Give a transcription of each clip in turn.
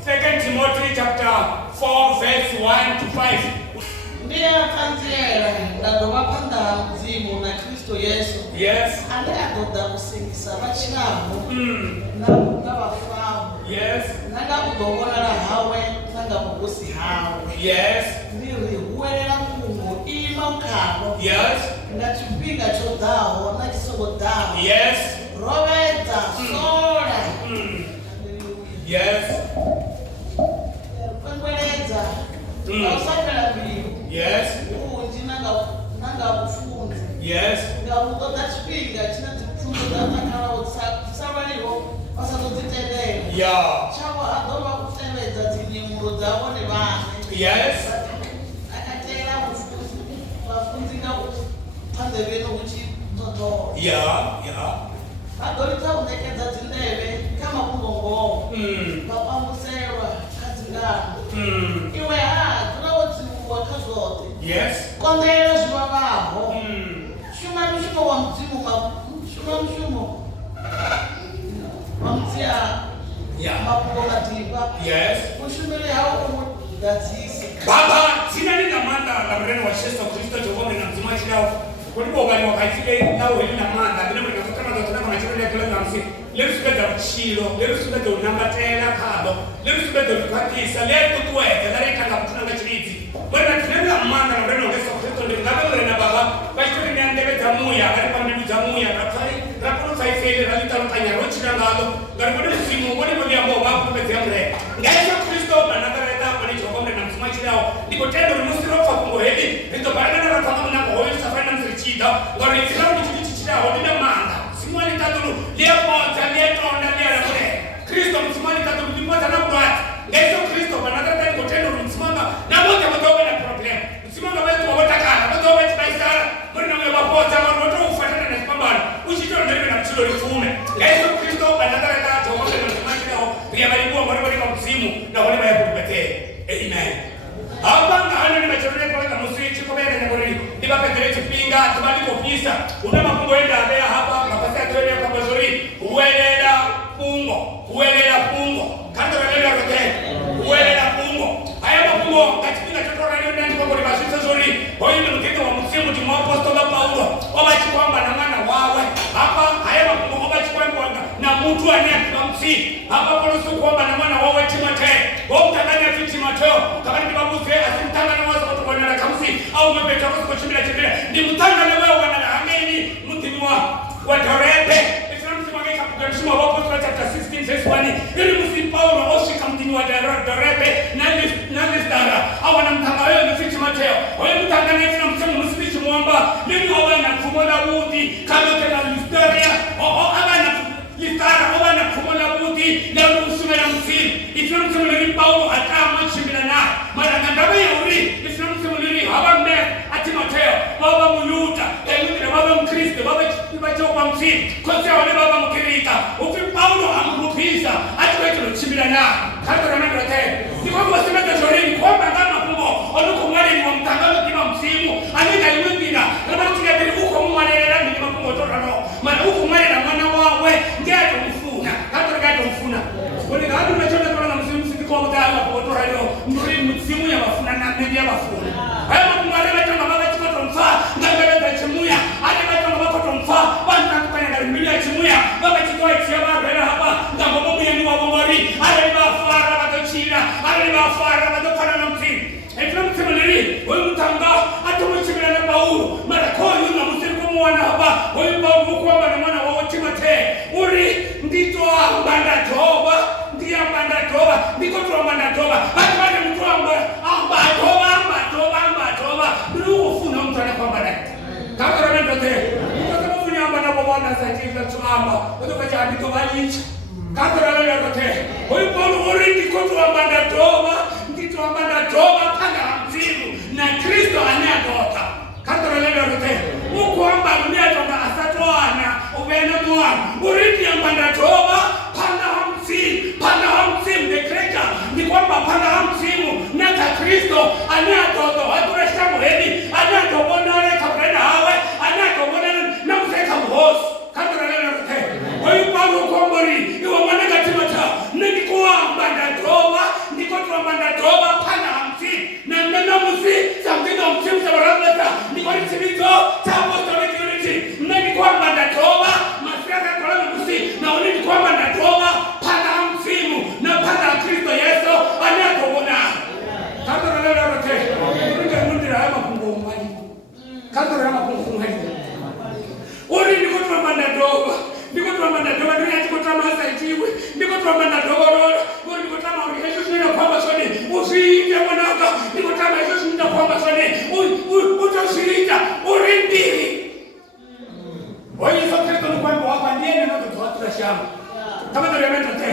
Second Timothy chapter 4 verse 1 to 5. Yes. Yes. Yes. Yes. Yes. Yes. Yes. Yes. Yeah. Yes. Yeah. Yeah. Yes. Yes. Baba, sina ni namanda la mreno wa Yesu Kristo jovone na mzima chao. Kuliko bali wakaitike nao hili namanda ndio mnakutana na tunao na chile kile na msi. Leo sikata chilo, leo sikata namba tena kado. Leo sikata tukakisa, leo tuweke ndani kanga mtuna chilizi. Bwana tunenda namanda la mreno wa Yesu Kristo ndio ngabele na baba. Basi ni andebe tamuya, bali kwa mbibu tamuya rakai. Rakono saifele ralita mtanya rochi na ngalo. Ngari kwa msimu bwana kwa ya mboga kwa pete amre. Yesu Kristo anatareta kwa ni jovone na mzima chao. Niko tendo rusiro kwa kungo hili. Ndio baada na kwa mna kwa hiyo safari na msichida. Ngari islamu ni chao ndio manda. Simwali tatulu leo moja leo na leo kule. Kristo msimani tatulu ndipo na kwa. Yesu Kristo anatareta niko tendo msimanga na wote mtoka na problem. Msimanga wetu watakana. Mtoka wetu baisara. Mbona mwe wapota watu ufuatana na pambano. Ushito ndio na mchilo lifume. Yesu Kristo anatareta jovone na mzima chao. Pia walikuwa wale kwa msimu na wale wa kupekee. Amen. Hapa ngani nimechoreka kwa msichi kwa mbele na bori. Ndiba pekele chipinga tubali kopisa. Una mapungo enda hapa hapa mapasa tuele kwa mazuri. Uwelela pungo. Kando welela rote. Uwelela pungo. Haya mapungo katika chotora leo ndani kwa bori basi zuri. Kwa hiyo mkete wa msimu timu Apostolic Paulo. Wabachi kwamba na maana wawe. Hapa haya mapungo wabachi kwamba na mtu anayekiwa msi. Hapa Paulo sio kwamba na maana wawe Timotheo. Wao mtanganya Timotheo. Kama ni babu zee asimtanganya wazo kwa kuona na kamsi au mepeta kwa chimila chimila. Ni mtanganya wewe wana ameni mtinwa wa Dorebe. Islamu simangeka kwa msimu wa Apostolic chapter 16 verse 1. Ili msi Paulo oshika mtinwa Dorebe na Listara. Au wanamtanga wewe msi Timotheo. Wewe mtanganya Islamu msimu msi muomba. Mimi wana kumola budi kama tena Listara. Abana Listara abana kumola budi na usime na msi. Islamu simangeka Paulo atama chimila na mara ngandaba ya uri. Islamu simangeka abambe Timotheo baba muyuta elini baba mkristo baba kibacho kwa msi kwa wale baba mkirika ufi Paulo amrupisa atwetu chimila na kato na ndote ni kwa kusema jorini kwa ngana kumbo oluko mwali ni mtangalo kima msimu alika yundina kama tukiabiri uko mwana ni makumbo toro no maana uko mwali na mwana ndiko tuambanda toba bali mtu amba toba ndikufuna mtu anakwambana kakora ndote kwa nyamba na bwana saidiza tuamba utokaja ndiko balicha kakora ndote huyu Paulo uridi kwa tuambanda toba ndito ambanda toba pana mzimu na Kristo anayatoka kakora ndote ukwamba mnatoka asatoana ubena mwana uridi ambanda toba pana hamsimu dekreta ni kwamba pana hamsimu na Kristo anayatoka wakurashta muhedi anayatobona wale kabrena hawe anayatobona na mseka mhosi kakora ndote huyu Paulo kombori iwa mwana katimata ndikuwa ambanda toba ndiko tuambanda toba pana hamsimu na neno musi samtindo msimu sabarabata ndiko nisibizo cha Apostolic unity ndikuwa ambanda toba masiraka kwa musi na ndikuwa ambanda toba pana hamsimu na pana Kristo Yesu anayatobona kakora ndote ndiko haya mapungu kakora haya mapungu uri ndiko tuambanda toba ndiko tuambanda toba ndiko tuambanda ichiwe ndiko tuambanda toba uri ndiko tuambanda Yesu ndio kwamba sone usiite mwanaka ndiko tuambanda Yesu ndio kwamba sone utosiita uri ndiri Yesu Kristo ni kwamba hapa ndiye ndio tunashamba kama ndio mtoto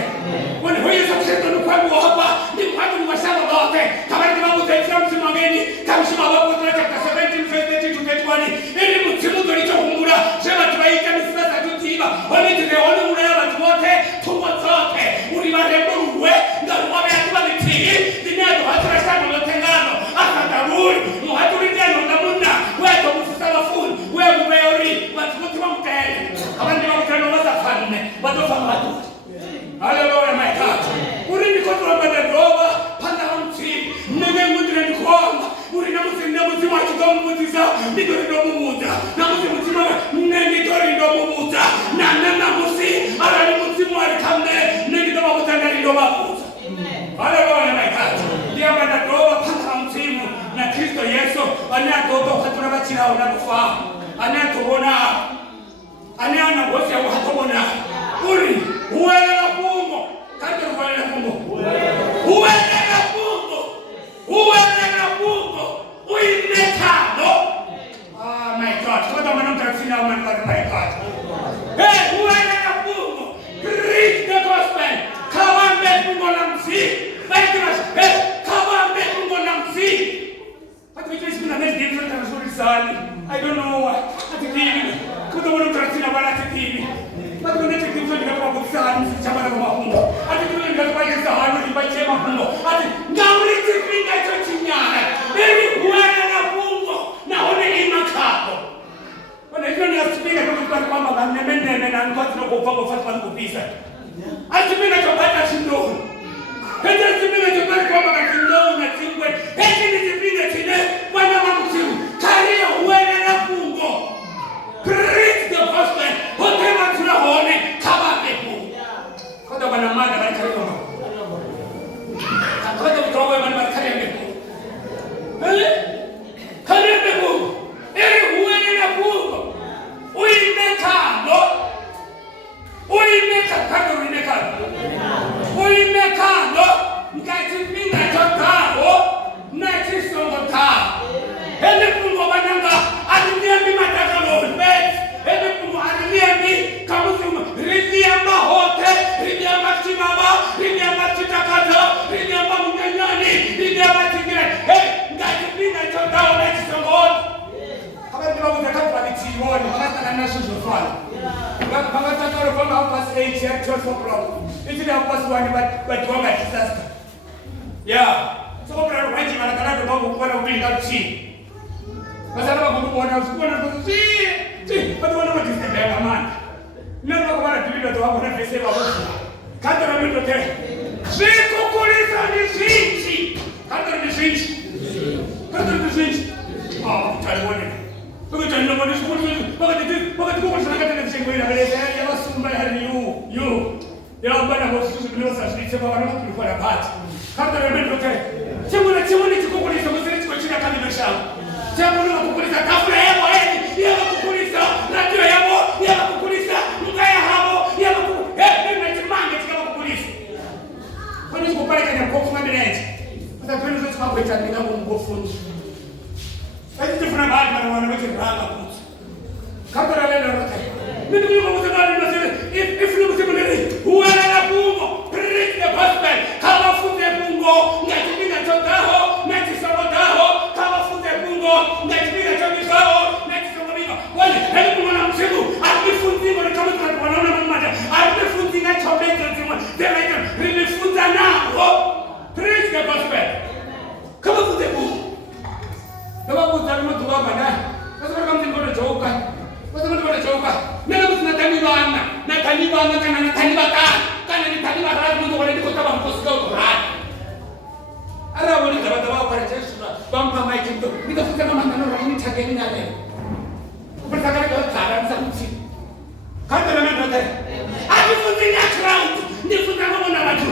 wewe Yesu Kristo ni kwamba hapa ni watu ni washamba wote kama ndio mambo ya msimangeni kama shima wapo tunataka 17 verse 30 to 31 ili mtimu tulichokumbura sema tuwaita misima za tutiba wale tunaona una watu wote tumo zote ulimarembuwe ndio wame atuba mitii dinero hatarashana mtengano akadaburi muhaturi tena ndamuna wewe mfusaba full wewe umeori watu wote wamtele kama ndio mtano wazafane watu watu haleluya my God uri ndiko tuambanda doba pana hamtimu nenge mudire ndikwamba uri na muzimu wa kidomuziza ndikori ndomumuza na muzimu nenge tori ndomumuza na musi arani muzimu arikamne nenge ndomuza ngari ndomuza haleluya my God ndiambanda doba pana hamtimu na Kristo Yesu anatoka hatuna bachira na kufa anatobona anana wote hatobona uri uwele fungo kati uwele fungo uimekano my God kwa maana mtakufina maana my God uwele fungo preach the gospel kawambe fungo la msi kawambe fungo la msi hata hicho sina nesi ndio tunasuri sana I don't know why atikini kwa maana mtakufina bana atikini bado ndio kitu kinachokuwa kusana chama na mafungo hata kile ndio sahani nipatie mafungo hata ngauri kipinga cha chinyana ili uwe na fungo na one imakako bwana hiyo ni asipinga kwa kwamba bannemende na nkwati na kupanga fasa kupisa asipinga chopata shindo hata asipinga chopata kwamba kindo na tingwe hata nisipinga chine bwana mamsimu kario uwe na fungo preach the gospel whatever tunaone kama pepo kwa bwana mada katika kwa mtoto wewe mwana karibu karibu ili uende na fungo uimekano mkatipinga chotao na chisongo tao hele fungo bananga aliniambi matakalo hele fungo aliniambi kamusimu ridiamba hote ridiamba chimaba ridiamba chitakato ridiamba mnyanyani ridiamba tigre mkatipinga chotao na chisongo kama ndio mtakatifu alitioni hata na naso zofala kama tatoro kama hapa 8 ya 12 o'clock it is hapa 1 but wanga disaster yeah so kwa rangi marakana ndio mambo kwa ubili kama chini kwa sababu kuona usikona tu si watu wana matistembea kama ndio kwa maana tulio tu hapo na pesa hapo kando na mimi tote siku kulisa ni sisi kando ni sisi taiwan Porque eu não vou discutir, porque tu consegue ter esse coisa, beleza? Eu assumo mais you. Eu ando na bolsa dos meus assuntos, eu vou lá no fora parte. Cada momento que chama de comunista, você não te tira cada chão. Chama de comunista, tá por aí, e ela comunista, na tua e ela comunista, nunca é rabo, e ela não é manga de comunista. Quando eu comparo com a taliba kana na taliba kana ni taliba ra mungu wale ndiko taba mkosika utorani ara wali taba kwa Yesu bampa maiki ndo nikafuta kama maneno rahini tagani na leo utakana kwa kara msamuti kanda na ndio tena alifunzi natural nifunza kama na watu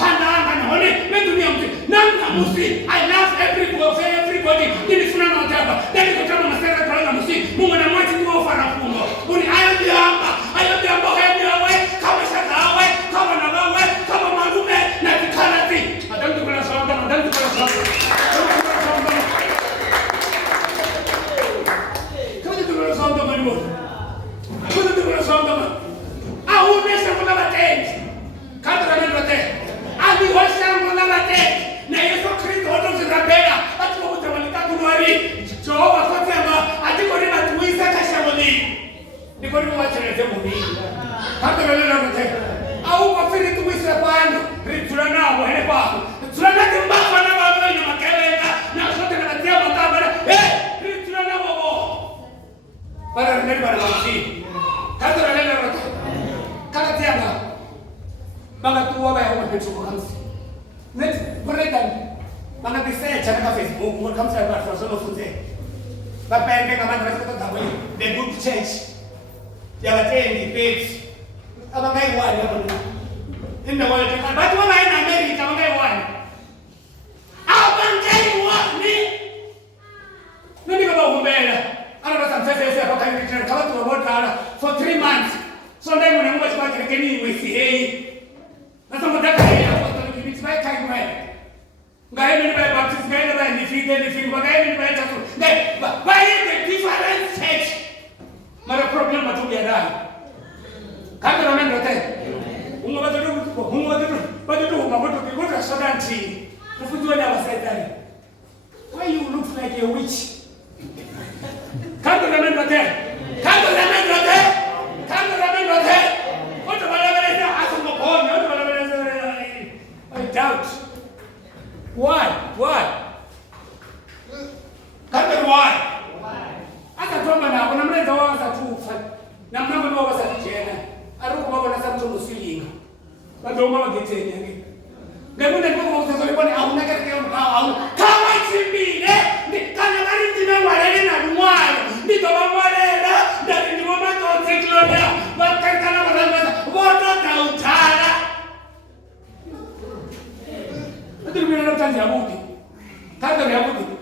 pana anga na hone dunia mtu namna musi I love everybody nilifuna na wajaba ndani kwa kama masera kwa musi Mungu na mwati kwa ufara fungo uni ayo hapa hadi awe kama shaka awe kama na bawe kama malume na kikalati adandu kuna sawa the good church yabatendi babes abangai wani in the world but when I in America abangai wani nani baba umbela ana basa mfese kwa kanisa kama tunabota for 3 months so ndio mwanangu kwa krekeni mwezi hii na sasa mtaka ya Apostolic ni bai kai mwe ngai ni bai baptist ngai ni bai ni fige ngai ni bai tatu ngai bai the different church mara problem matu ya ndani kama na ndio tena ungo bado maboto kwa sodanti kufujua na wasaidani why you look like a witch kando na mendo tena wote wanaweza asomopone wote wanaweza I doubt why kando why hata kama na kuna mleta wao satufa na mnamo wao wasatijena aruko baba na sababu musilinga bado mama geteni yangi ngabunda kwa utazole bwana au nakati au kama chimbile ni kana bali ndina wale na mwalo ndito bamwalela ndani ndimo mato teklonia bakakana wala wote tautala ndio mimi ndo tanzi abudi kando ya abudi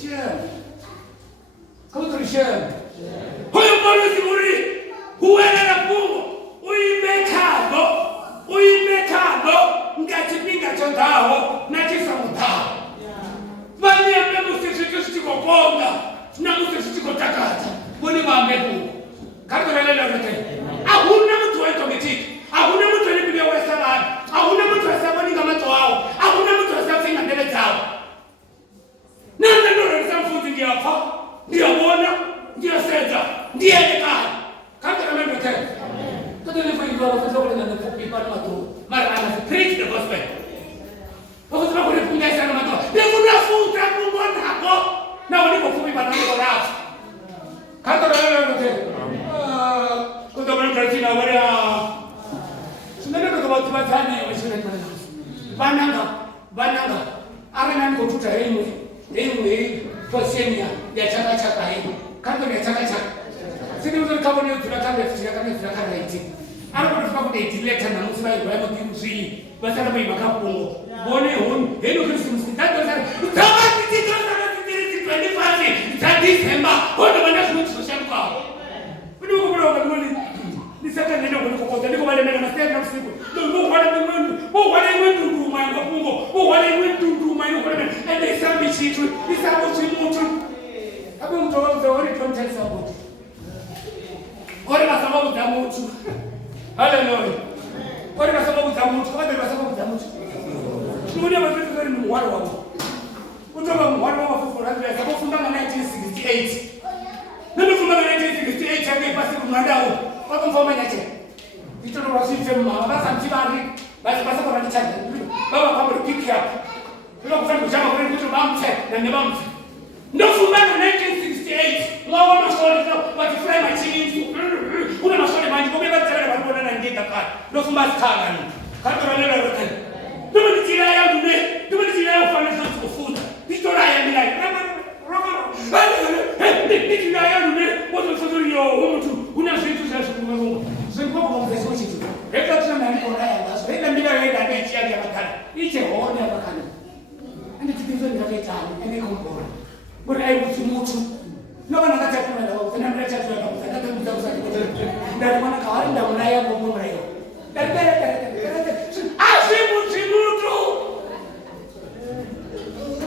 share kama tulishare huyo balozi muri huenda na Mungu uimekado ngachipinga chondao na kisa mtao bali ya msisitizo kuponga na msisitizo takata boni mambe Mungu kando na leo yote hakuna mtu automatic hakuna mtu alibia wesana hakuna mtu asabani kama toao hakuna mtu asafanya mbele zao nani ndio msamfuzi ndio hapa ndio bona ndio seta ndio ekali kando na leo yote kando ni fanya kwa sababu na people watu mara ana preach the gospel wakati wa kufunga sana mato ndio unafuta Mungu hapo na ulipofupi bado niko rafu kando na leo yote kwa sababu tunataka wale tunataka kwa watu watani washiriki bananga arena niko tuta yeye posenia ya chaka hiyo kando ya chaka sisi ndio kama ni tunataka kama hivi hapo tunataka kuitileta na msima Ibrahim kimsi basi kama ibakapo bone hon heno Christmas ndio sana kama kitu ndio 25 December hondo bana social kwa ndio kwa ni sasa ndio kwa ndio wale na masters na usiku ndio wale mwendu mwangu Mungu wale mwendu mwangu kwa and they some bichitu ni sababu chimutu hapo mtu wao wale content sababu wale sababu za mtu haleluya wale sababu za mtu wale sababu za mtu ndio watu wale ni wale wao kutoka wale wao for radio sababu fundanga 1968 ndio fundanga 1968 hapo basi kumandao wako mfano nyache vitu ndio wasifie mama basi mtibari basi kwa nitaje baba kwa pick up ndio kufanya kujama kwa kitu bamche na ndio bamche ndio fundanga 1968 wao wanasoma kwa kufanya chini una no fumba skala ni katora lelo rote dumuni tira ya dune dumuni tira ya ufana sana kufuta bitora ya milai ni tira ya dune woto soto yo umutu una shintu za shukuma mungu sikuwa kwa mzezo chitu eka tuna ni kona ya baso eka mbila wenda bechi ya makana iche hoone makana andi tipizo ni kaketa ene kumbora bora ai mutu no bana kata kuna na tena mrecha tu na kata mtu za kikote ndio maana kawaida mnaya kwa mrayo asimu simutu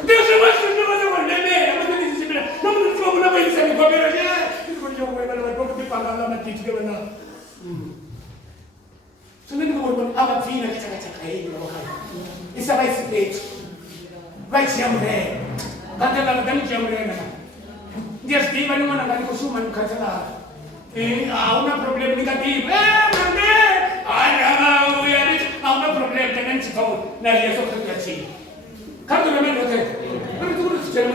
ndio sema ndio wale neme na mimi nisema na mimi tu mna wewe sasa kwa bera ya ndio ndio kwa bana kwa kupanga na kitu kama sasa ndio kwa hapa fina kitaka hivi na wakati isa vai sipeti vai siamre kata la ndani siamre na ndio stima ni mwana ngani kusuma nikatala hauna problem negative mande ana wewe hauna problem tena nchifao na Yesu Kristo chini kama mimi ndio ndio tuko tunasema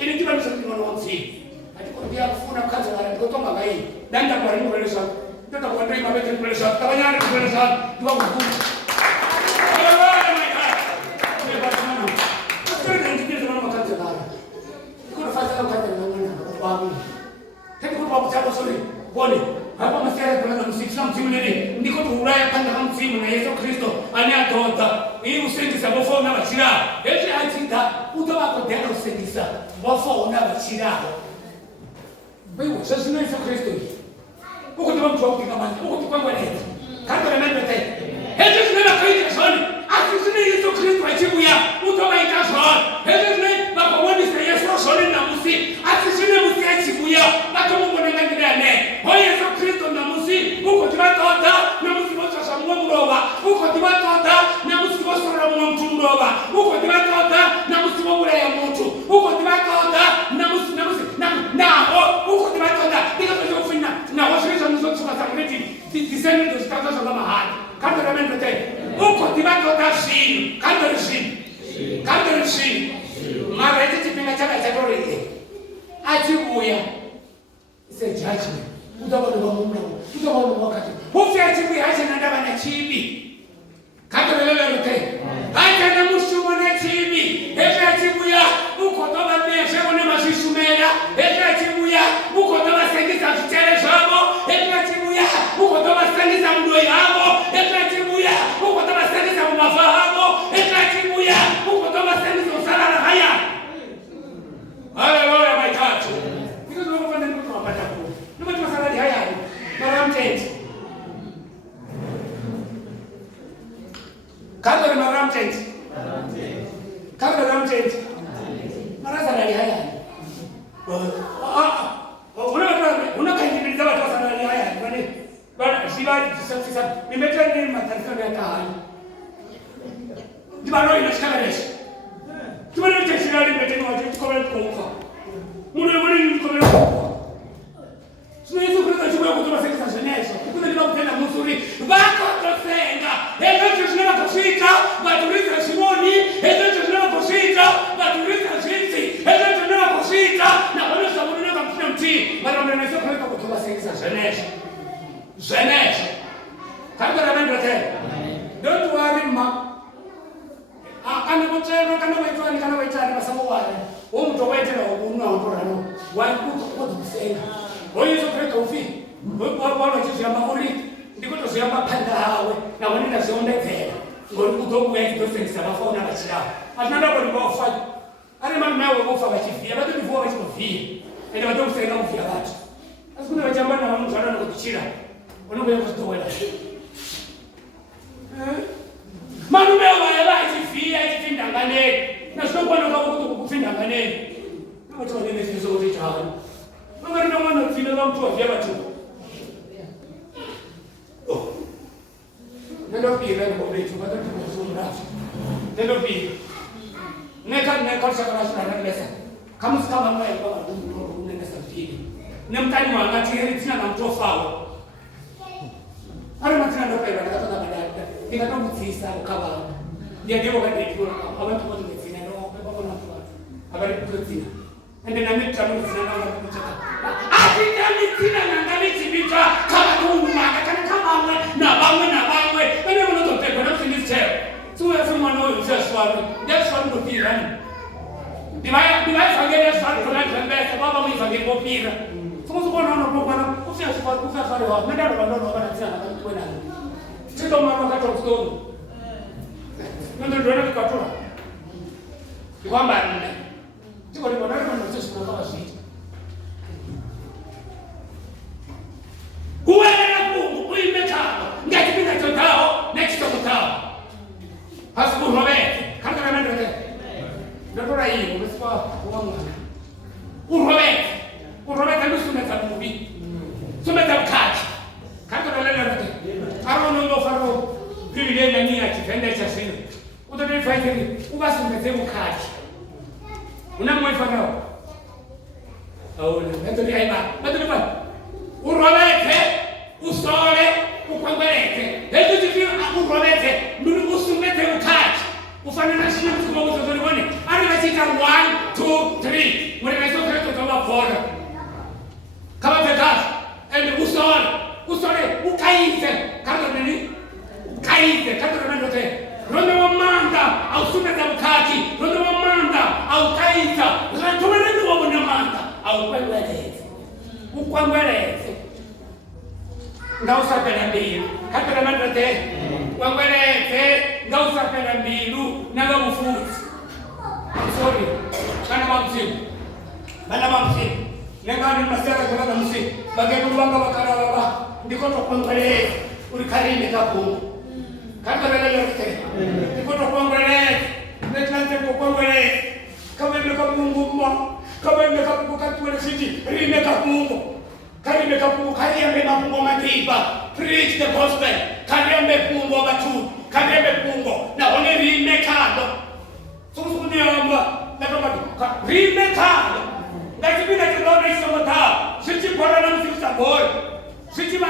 ili kiba msanii wa msi atikwambia kufuna katala ndio toka gai danda kwa nini kwa sababu ndio kwa ndio mabeki kwa sababu tabanyana kwa sababu tuwa kuku Bone hapa masiara kuna msikisha mtimulele ndiko tuulaya panda kama mtimu na Yesu Kristo aniatonta hii usendisa bofo na bachira eti atinda utaba ko dela usendisa bofo na bachira wewe sasa ni Yesu Kristo uko tuwa mtu wako kama uko tuwa ngwa leo kando na mimi tete eti tunena kaidi sana asisi ni Yesu Kristo achibuya utaba ikasona eti ni baba wani sa Yesu sona na musi asisi ni musi achibuya bado Mungu anangandane Hoy Yesu Kristo na musi uko tibatoda na musi bocha samwa muroba uko tibatoda na musi bosora mtu muroba uko tibatoda na musi bobura ya mtu uko tibatoda na musi uko tibatoda ndiko kufina na washirisha mzoto wa sakreti diseni ndio zitaanza kama mahali kando na mimi tete uko tibatoda shini kando shini mara hizi kipinga chaka cha dorege achibuya is a judgment utawala wa Mungu utawala wakati ufiachibu acha na ndaba na chibi kando lele lote acha na mushumo na chibi achibu ya uko toba ne shemo ne masishumela achibu ya uko toba sengisa tutere shabo achibu ya uko toba sengisa mdo yabo achibu ya uko toba sengisa mafahamo achibu ya uko toba sengisa usala na haya haleluya my God because we want to know about that numa tumasaladi haya maramtenti kando na maramtenti marasaladi haya una kaingibiliza watu wasaladi haya kwani bana sibali sasa nimetra ni matarifa ya kahani dibano inashikaresha tumana teshirali meteni watu tukomela kufa mune tukomela kufa sio Yesu Kristo achukua kutoka sekta zenezo kuna ndio kupenda mzuri bako tosenga hizo tunataka kushika baturiza Simoni hizo tunataka kushika baturiza jinsi hizo tunataka kushika na wale sababu ndio kama mtii mara mimi Yesu Kristo kutoka sekta zenezo kama ndio tena don't worry ma kana waitani masomo wale mtu waite na unao no waikuta kwa kusenga Yesu Kristo ufi wala chizi ya mahuri ndiko tosiamba panda hawe na wanina zionde tena ngoni kutoku yake tofensa bafona bachira atinanda kwa libofa ale mama nawe bofa bachifia bado bivua bachifia ende bado kusenga mfia watu asikuna bachamba na mtu ana kuchira wanakuja kustowela manume wala bachifia ifinda ngane na sio kwa ndio kufinda ngane watu wanene hizo zote tano Mama ndio mwana kufina mtu afya watu. Ndio pia ndio kwa hiyo bado tunazungumza. Ndio pia. Neka sakara sana ndio kama kama mama yako unaenda safari. Na mtani wa ngati heri tina na mtu fao. Hali matina ndio pia ndio kama baadaye. Nikatoa mtisa ukawa. Ndio kwa ndio kwa watu wote tina ndio kwa kwa mtu. Habari kutina. Ende na mimi tamu tina na mtu. Akita mitina na ngani tibita kama sorry. That's what to be run. Divide forget sorry for that and best. Baba we forget what be. So go on no. Who says for who sorry what? Me never know what I'm doing. Sit on my cat of stone. No no no cut. You want bad. You got to go to the school. Whoever we make up, get me to town, next to the town. Has good Robert, can't remember that. The Ray was for one. Robert, I used to make a movie. So make a catch. Can't remember. I don't know for pretty day and near to defend it. What are they fighting? Who wasn't the same catch? When I'm going for now. Oh, that's the idea. But the Urolete, usole, ukwangwelete. Hebu tifi urolete, nuru usumete ukaji. Ufanya na shina mtukumo utotoni wani. Ari nasika 1, 2, 3. Mwene meso kreto kama 4. Kama pekazi. Ende usole, ukaize. Kato nini? Ukaize, kato remendote. Rondo wa manda, au sumete ukaji. Rondo wa manda, au kaiza. Usantumene wa mwana manda, au kwangwelete. Ukwangwelete. Ngausa pela mbilu. Kapela mandote. Kwangwelete. Ngausa pela mbilu. Naga mufuzi. I'm sorry. Bana mamsimu. Lengani masara kwa mamsimu. Bageni wanga wakala baba. Ndikoto kwangwelete. Ulikarime kapungu. Kapela yote. Ndikoto kwangwelete. Netlante kwangwelete. Kama mekapungu mmo. Kama mekapungu katwele siti. Rime kapungu. Karime kapungu kariambe mapungo matiba. Preach the gospel. Kariambe pungo batu. Kariambe pungo. Na one rime kado. Sumu niamba. Na kama rime kado. Na kibina kidona isomata. Sisi kwa na msisa boy. Sisi ma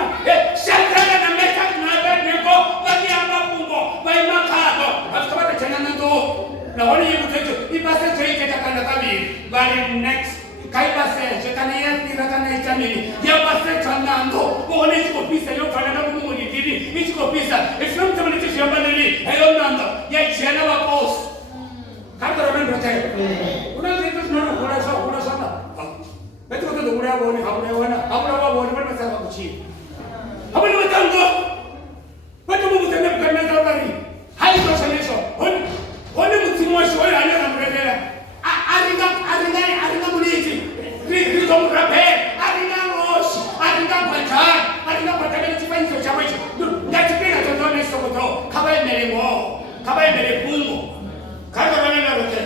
shantana na meka na beko. Kariamba pungo. Baima kado. Asikabata chana ndo. Na one yibu tejo. Ibase cheite kakanda kabiri. Bali next. Kaiba se, chekani yeti rakana ichamini. Yaba se chanando. Mwone ichiko pisa, yo fana na kumungu ni tini. Ichiko pisa. Ifyo mtama ni tishi yamba nili. Heyo nando. Ya ichiana wa pos. Kata ramendo te. Una zitu sinano kuna sana. Betu kote do urea woni, habuna wana. Habuna wa woni, wana masama kuchini. Habuna watango. Betu mungu tene mkana zawari. Hai toshanisho. Honi mtimwashi, honi hanyana mredela. Aringa muliti. Rito mrape. Aringa roshi. Aringa pachari. Aringa pachari chifanyiso chawechi. Ngachipika chotone sokoto. Kaba emele mo. Kaba emele pungo. Kaka wane na rote.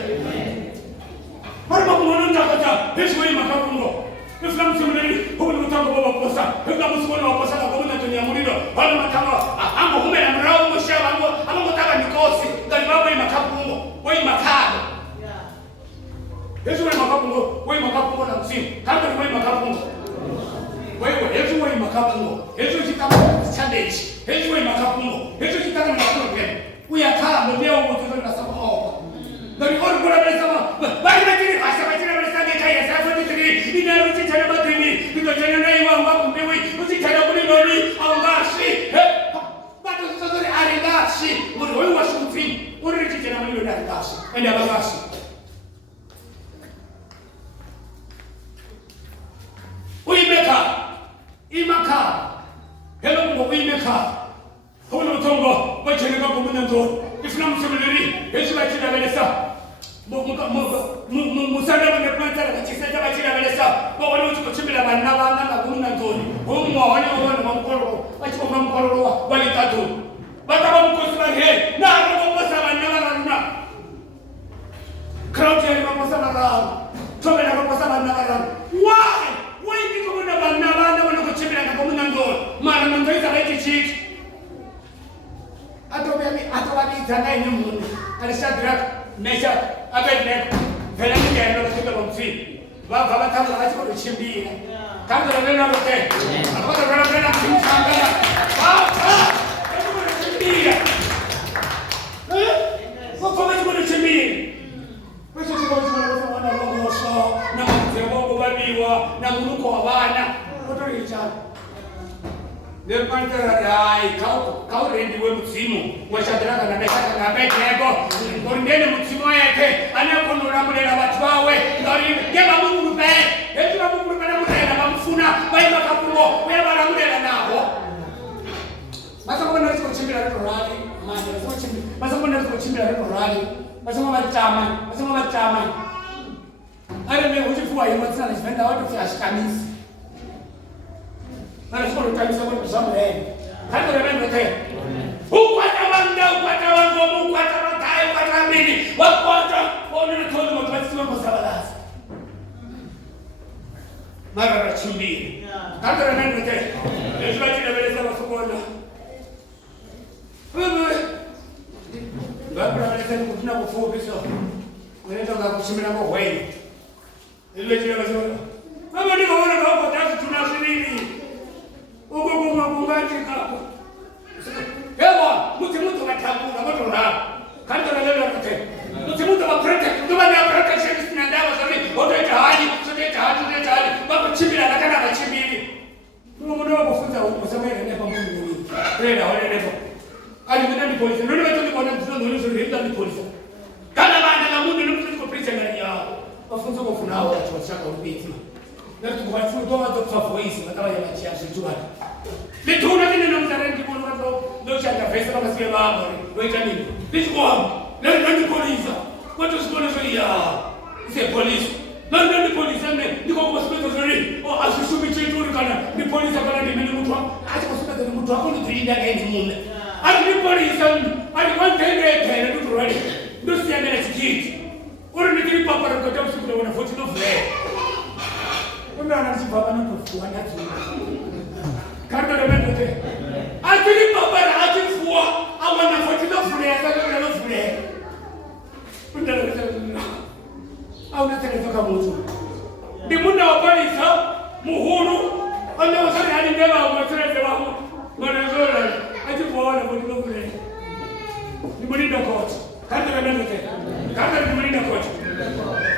Marima kumono ndakota. Yesu wei makapungo. Yesu lamu simuneri. Hubu ni mutango baba posa. Yesu lamu simuno waposa kwa kumuna tunia munido. Wala matawa. Ambo hume na mrao mshewa. Ambo mutaba nikosi. Ngalibabu wei makapungo. Wei makado. Yesu wei makapungo, wei makapungo na msimu. Kama ni wei makapungo. Yesu wei makapungo. Yesu chitama challenge. Yesu wei makapungo. Yesu chitama na problem. Uyakala mbeo mtoto na sababu. Ndio kwa kuna pesa. Bali natiri hasa batira bali kaya sasa nitiri. Ina ruti tena batini. Ndio tena na iwa ambapo mbewi. Usi tena kuni noni au ngashi. Bado sasa ni aringashi. Wewe washuti. Uriti tena mimi ndio aringashi. Ende abashi. Imaka. Hello ngo imeka. Hono tongo bachenga ko munanzo. Ifuna museminari, Yesu bachira belesa. Musanda bane plantara bachisa bachira belesa. Bo wali uko chimila bana bana na munanzo. Homo wali wali mamkoro. Bachiko mamkoro wali tatu. Bataba mukosira he. Na ngo posa bana bana. Crowd ya maposa bana. Tobela maposa bana. Why? Why did you na bana bana wana kuchimila na munanzo? Mara ndo isa right cheat. Atobani zanai ni mungu. Alishadrak mesha abednek. Velani ya ndo kitu bomfi. Baba kama hapo kuchimbia. Kama ndo neno lote. Hapo ndo neno kimsanga. Hapo kuchimbia. Kwa hiyo kuchimbia. Wewe sio kwa wana ngoso na mzee wangu babiwa na mnuko wa bana. Watu ni chana. Kau rendi we muzimu washadraka na meshaka na Abednego ngondene muzimu yake anakonuramulela watu wawe ngari geba Mungu pe etu na Mungu kana mutenda bamfuna baima kapulo we baramulela nabo basakubona kuchimbira rali manje basakubona kuchimbira rali basakubona batama ale me ujifuwa yimatsana zivenda watu fyashikamisi na sio utamisa kwa sababu yeye hata remember tena ukwata wangu ukwata rotai ukwata mimi wakwata ona told mo twasi mo sabalasa mara rachimbi hata remember tena ndio tunataka beleza wasokona wewe ngapra beleza kutuna kufupi sio unaenda ngakushimira ngo wewe ile jina lazima kama ndio unaona hapo tatu tunashiriki Ugongaji kapo. Hewa, mtu katambula moto rao. Kanto na leo yote. Mtu waprete, ndio bana prete shiriki na dawa zote. Wote tahali, sote tahali. Baba chimbira na kana chimbiri. Mungu ndio kufunza usamehe na kwa Mungu. Reda wale leo. Ali mtani polisi. Ndio watu ni kwa ndio ndio ni polisi. Kana bana na Mungu ndio mtu preacher ndani yao. Wafunza kwa funao watu wachaka ubiti. Na tukubafu toa tofauti matawa ya machiashi tu hapa. Lituna vile na mtarendi kwa ndo changa pesa kama sio baba. Wewe nini? Lisikuwa. Ndio polisi. Watu sikona sheria. Sio polisi. Ndio polisi ndio kwa sababu zuri. Asusumi chetu kana ni polisi kana ni mtu wako. Acha kwa sababu ni mtu wako ni tulinda gani mume. Ni polisi alikuwa tena ndio turudi. Ndio siamena tikiti. Uri ni kile papa kwa usiku na wanafuati ndio fulani. Kuna anasibaba na kufua na tu. Kando na mende. Atili papa atifua au wanafuati ndio fulani hata ndio fulani. Kuna au nataka kutoka mtu. Ndi munda wa polisi muhuru ana wasali hadi ndeba wa mtreze wao. Wanazora atifua wala ndio fulani. Ni mlinda coach. Kando na mende. Kando ni mlinda coach.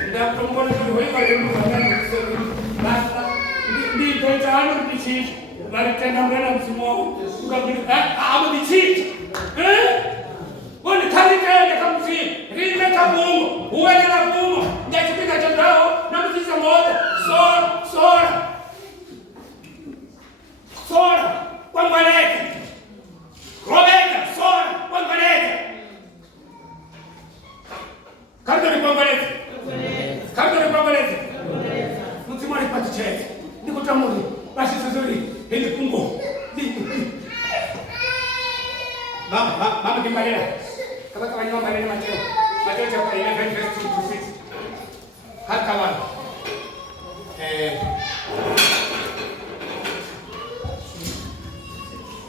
Ndio tumgona kwa hiyo ndio basta di tentano di ci la tenda mwana msimo ngabili amo di ci wone kalika kama si rime kabumu uwele na bumu ndakipika chandao na mziza moja sora kwa mbaleke Roberta sora kwa mbaleke kando ni kwa mbaleke Mtimani pati chete. Niko tamuri. Basi sazuri. Hili pungo. Mama kimbalela. Kama wanyama mbele mateo. Mateo chapter 11 verse 2 to 6. Hata wana.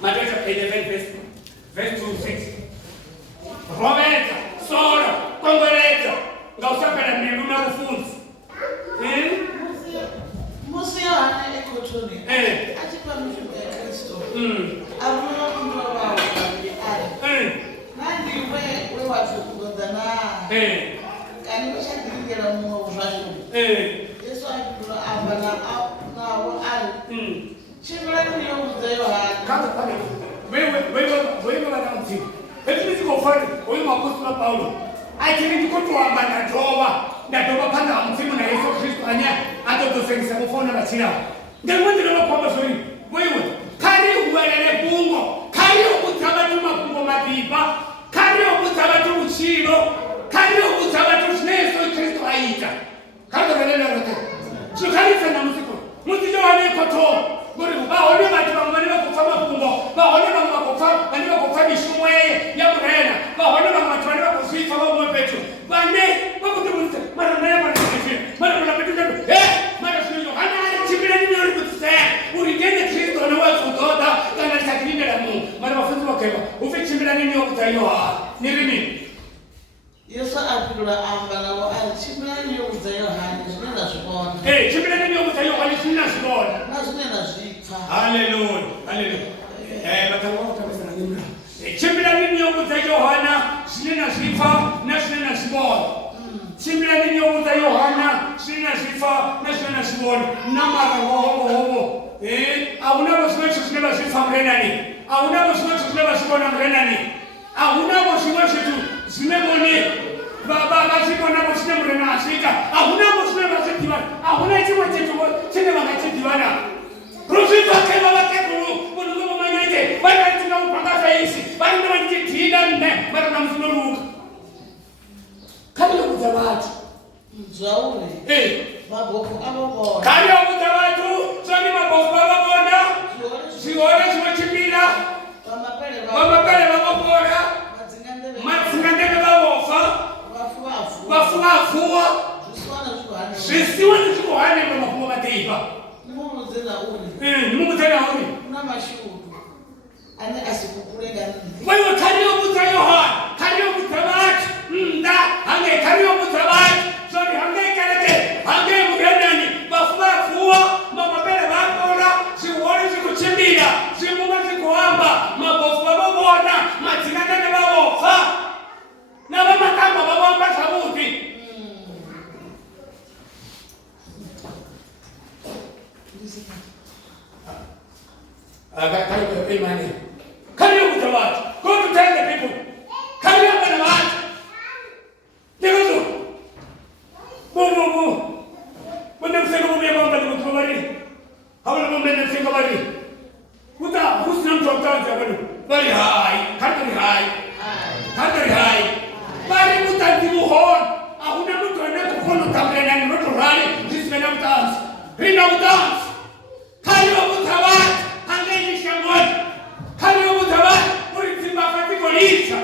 Mateo chapter 11 verse 2 to 6. Roberta, Sora, Congoleta. Ngausaka na mimi na kufunza. Musi Yohana ekotoni. Achipa mtu ya Kristo. Abuna kumwa wao ali. Nandi we watu kugodana. Kani washadirigera mu uvali. Yesu alikuwa abana na wa ali. Chibra ni yomuza Yohana. Kama pale. Wewe wana mti. Hebu sikofari. Wewe apostol Paulo. Akiri kutoa bana toba. Ndatoba panga mtimu na Yesu Kristo anya atotosengisa kufona bachira. Ngemwe ndilo kwamba sori. Wewe kari uwelele bungo, kari ukutaba tuma bungo madiba, kari ukutaba tu uchiro, kari ukutaba tu Yesu Kristo aita. Kando belele rote. Chukarifa na muziko. Muziko wale koto. Ngori ba wale watu wangani kufama bungo. Ba wale wangani kufama bishumwe ya mrena. Ba wale wangani kusifa wa mwepetu. Bane bakutumuse mara mapituna mara sio hana chibira ni yori kutse urigene Kristo na watu kutoda kana sakini la Mungu mara mafunzo wakema ufichibira nini okutayoa ni nini Yesu apilula ambala wa chibira ni yokuza Yohana zina shikona chibira ni yokuza Yohana zina shikona na zina zika haleluya batawa tabasana nyuma chibira ni yokuza Yohana zina sifa na zina shikona Chibira ni yokuza Yohana zina sifa na zina shikona na mara hobo abuna waswecho zina sifa mrenani. Hauna moshiwa chukule bashibona mrenani. Hauna moshiwa shitu zimebone. Baba bashibona moshine mrena ashika. Hauna moshiwa bashibona. Hauna chimwe chetu chene bakachibona. Rusifa kema bakekulu. Bunugo manyete. Bana tina upanga faisi. Bana ndo tida nne. Bana na mfuno luka. Kabla kuzawati. Nzaule. Mabofu ababona. Kabla kuzawatu. Soni mabofu ababona. Siwone siwachibila. Wamapele bababona. Matsingandebe babofa. Wafuwa. Sisiwani chukuhane mamafuwa mateipa. Mungu zena uli. Mungu zena uli. Una mashuhudu. Ane asikukulega nini. Wewe kariyo mutayoha. Kariyo mutabati. Nda. Hange kariyo mutabati. Sorry, hange keleke. Hange mugendani. Wafuwa. Mamapele babona. Siwone sikuchimbila. Siwone sikuhamba. Mabofu bababona. Matsingandebe babofa. Na bamakamba babamba sabuti. Carry on with the watch. Go to tell the people. Carry on with the watch. There you go. Boom. When they say go be about the recovery. How will they think about it? Who's not to talk very high. Very high. Very good time to move on. I would never to another phone to come and not to rally. This man of dance. He now dance. Carry on with the watch. Kali ubutabaji uri simba fatiko licha.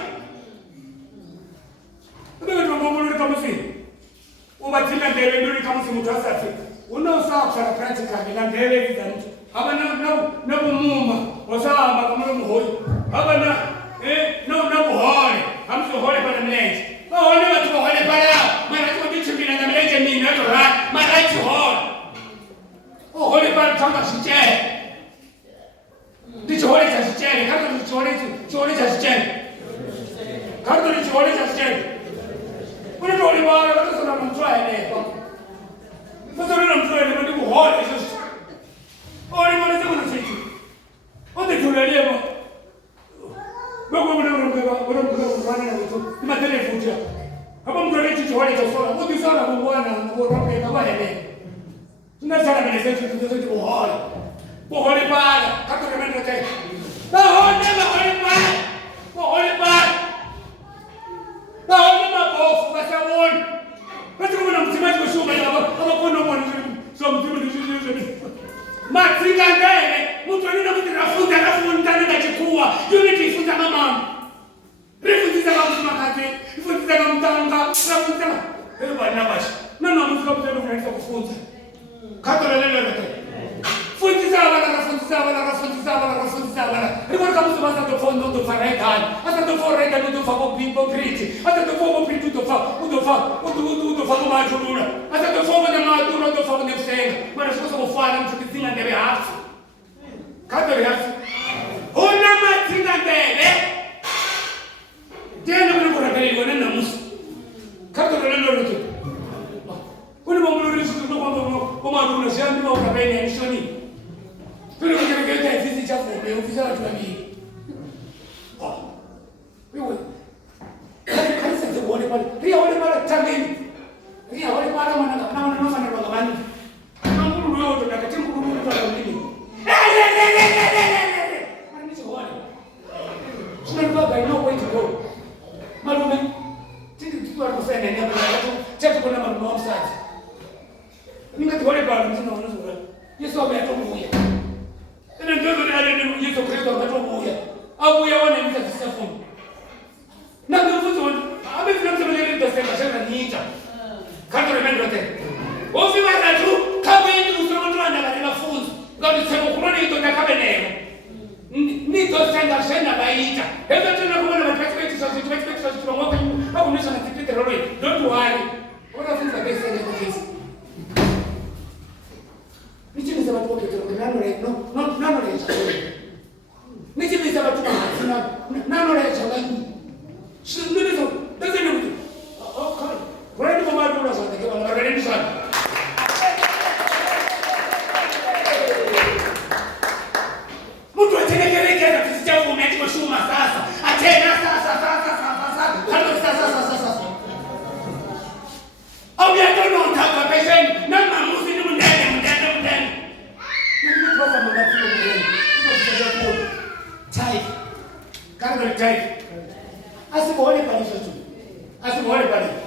Ndio ngomolo kama si. Ubatina ndele ndio kama si mtu asafi. Unaosaa kwa practical bila ndele hizo. Haba na bumuma. Wasamba kama muhoyi. Haba na buhole. Hamso hole pale mlenje. Hole watu hole pale. Mara tu bichi bila na mlenje mimi na tora. Mara tu hole. Hole pale kama siche. Dichole cha sicheni, kama dichole cha sicheni. Kama dichole cha sicheni. Kuna ndio wale watu sana mtwae leo. Sasa ndio mtwae ndio ndio hole sasa. Ole mwana sema na sisi. Wote tunaelewa. Baba mwana na mtu. Ni matelefu tu. Hapa mtu anaitwa dichole cha sola. Wote sana bwana ngorope kama hele. Tunasala mbele zetu tunazidi hole. Pohole pale, kato kemendo teke. Bahone pale. Pohole pale. Bahone mabofu basaboni. Bati kuna mtimaji kushuma hapa. Kama kuna mwana so mtimaji ndio. Matrika ndele, mtu anina mtu rafuta na chukua. Unity ifuta mama. Refuta kama makate, ifuta kama mtanga, rafuta. Hebu bwana bashi. Nana mtu kama mtu anaweza kufunza. Kato lele. Funziza bana. Ricorda come sono stato fondo do fare can. Stato fuori che non fa po' criti. Stato fuori per tutto fa ma giura. Stato fuori da ma tu non fa ne sei. Ma adesso cosa fare non ti tinga deve arsi. Cato ragazzi. Una mattina deve. Tieni per ora che io non mus. Cato non lo tu. Quello non lo riesco come una siamo no capelli e sono quello che dai fisici a fuoco, è un fisico da me. Oh. Io kai sai vuole male. Io vuole male tamini. Io vuole male ma non fa nada bani. Non lo vedo da che tempo non lo vedo lì. Ma mi vuole. Sono baba, no way to go. Malume. Ti guardo bene, ne abbiamo certo con la mano sai. Ninga tuone bado mzima wanazura. Yesu ametomuya. Tena ndio ndio Yesu Kristo ametomuya. Au yaone mtakatifu. Na ndio mtu amefika mtu mwenye ndio sema sema niita. Kando remendo tena. Ofi mara tu kama yeye usoma tu ana mafunzo. Ndio sema kuna ndio ndakabe neno. Ndio senda baita. Hebu tena kwa na perspective sasa tunamwaka au unaweza na kitu kile lolo. Don't worry. Unafunza basi ndio kesi. Nichimiza watu wote nano le chakula. Nichimiza watu nano le chakula. Ndio ndio ndio. Okay. Wewe ndio mama ndio unasema kwa maana wewe ndio sana. Mtu atenekele mabasa mangafika mgeni. Ndio kitabu. Type. Kanga type. Asimuone pale tu. Asimuone pale.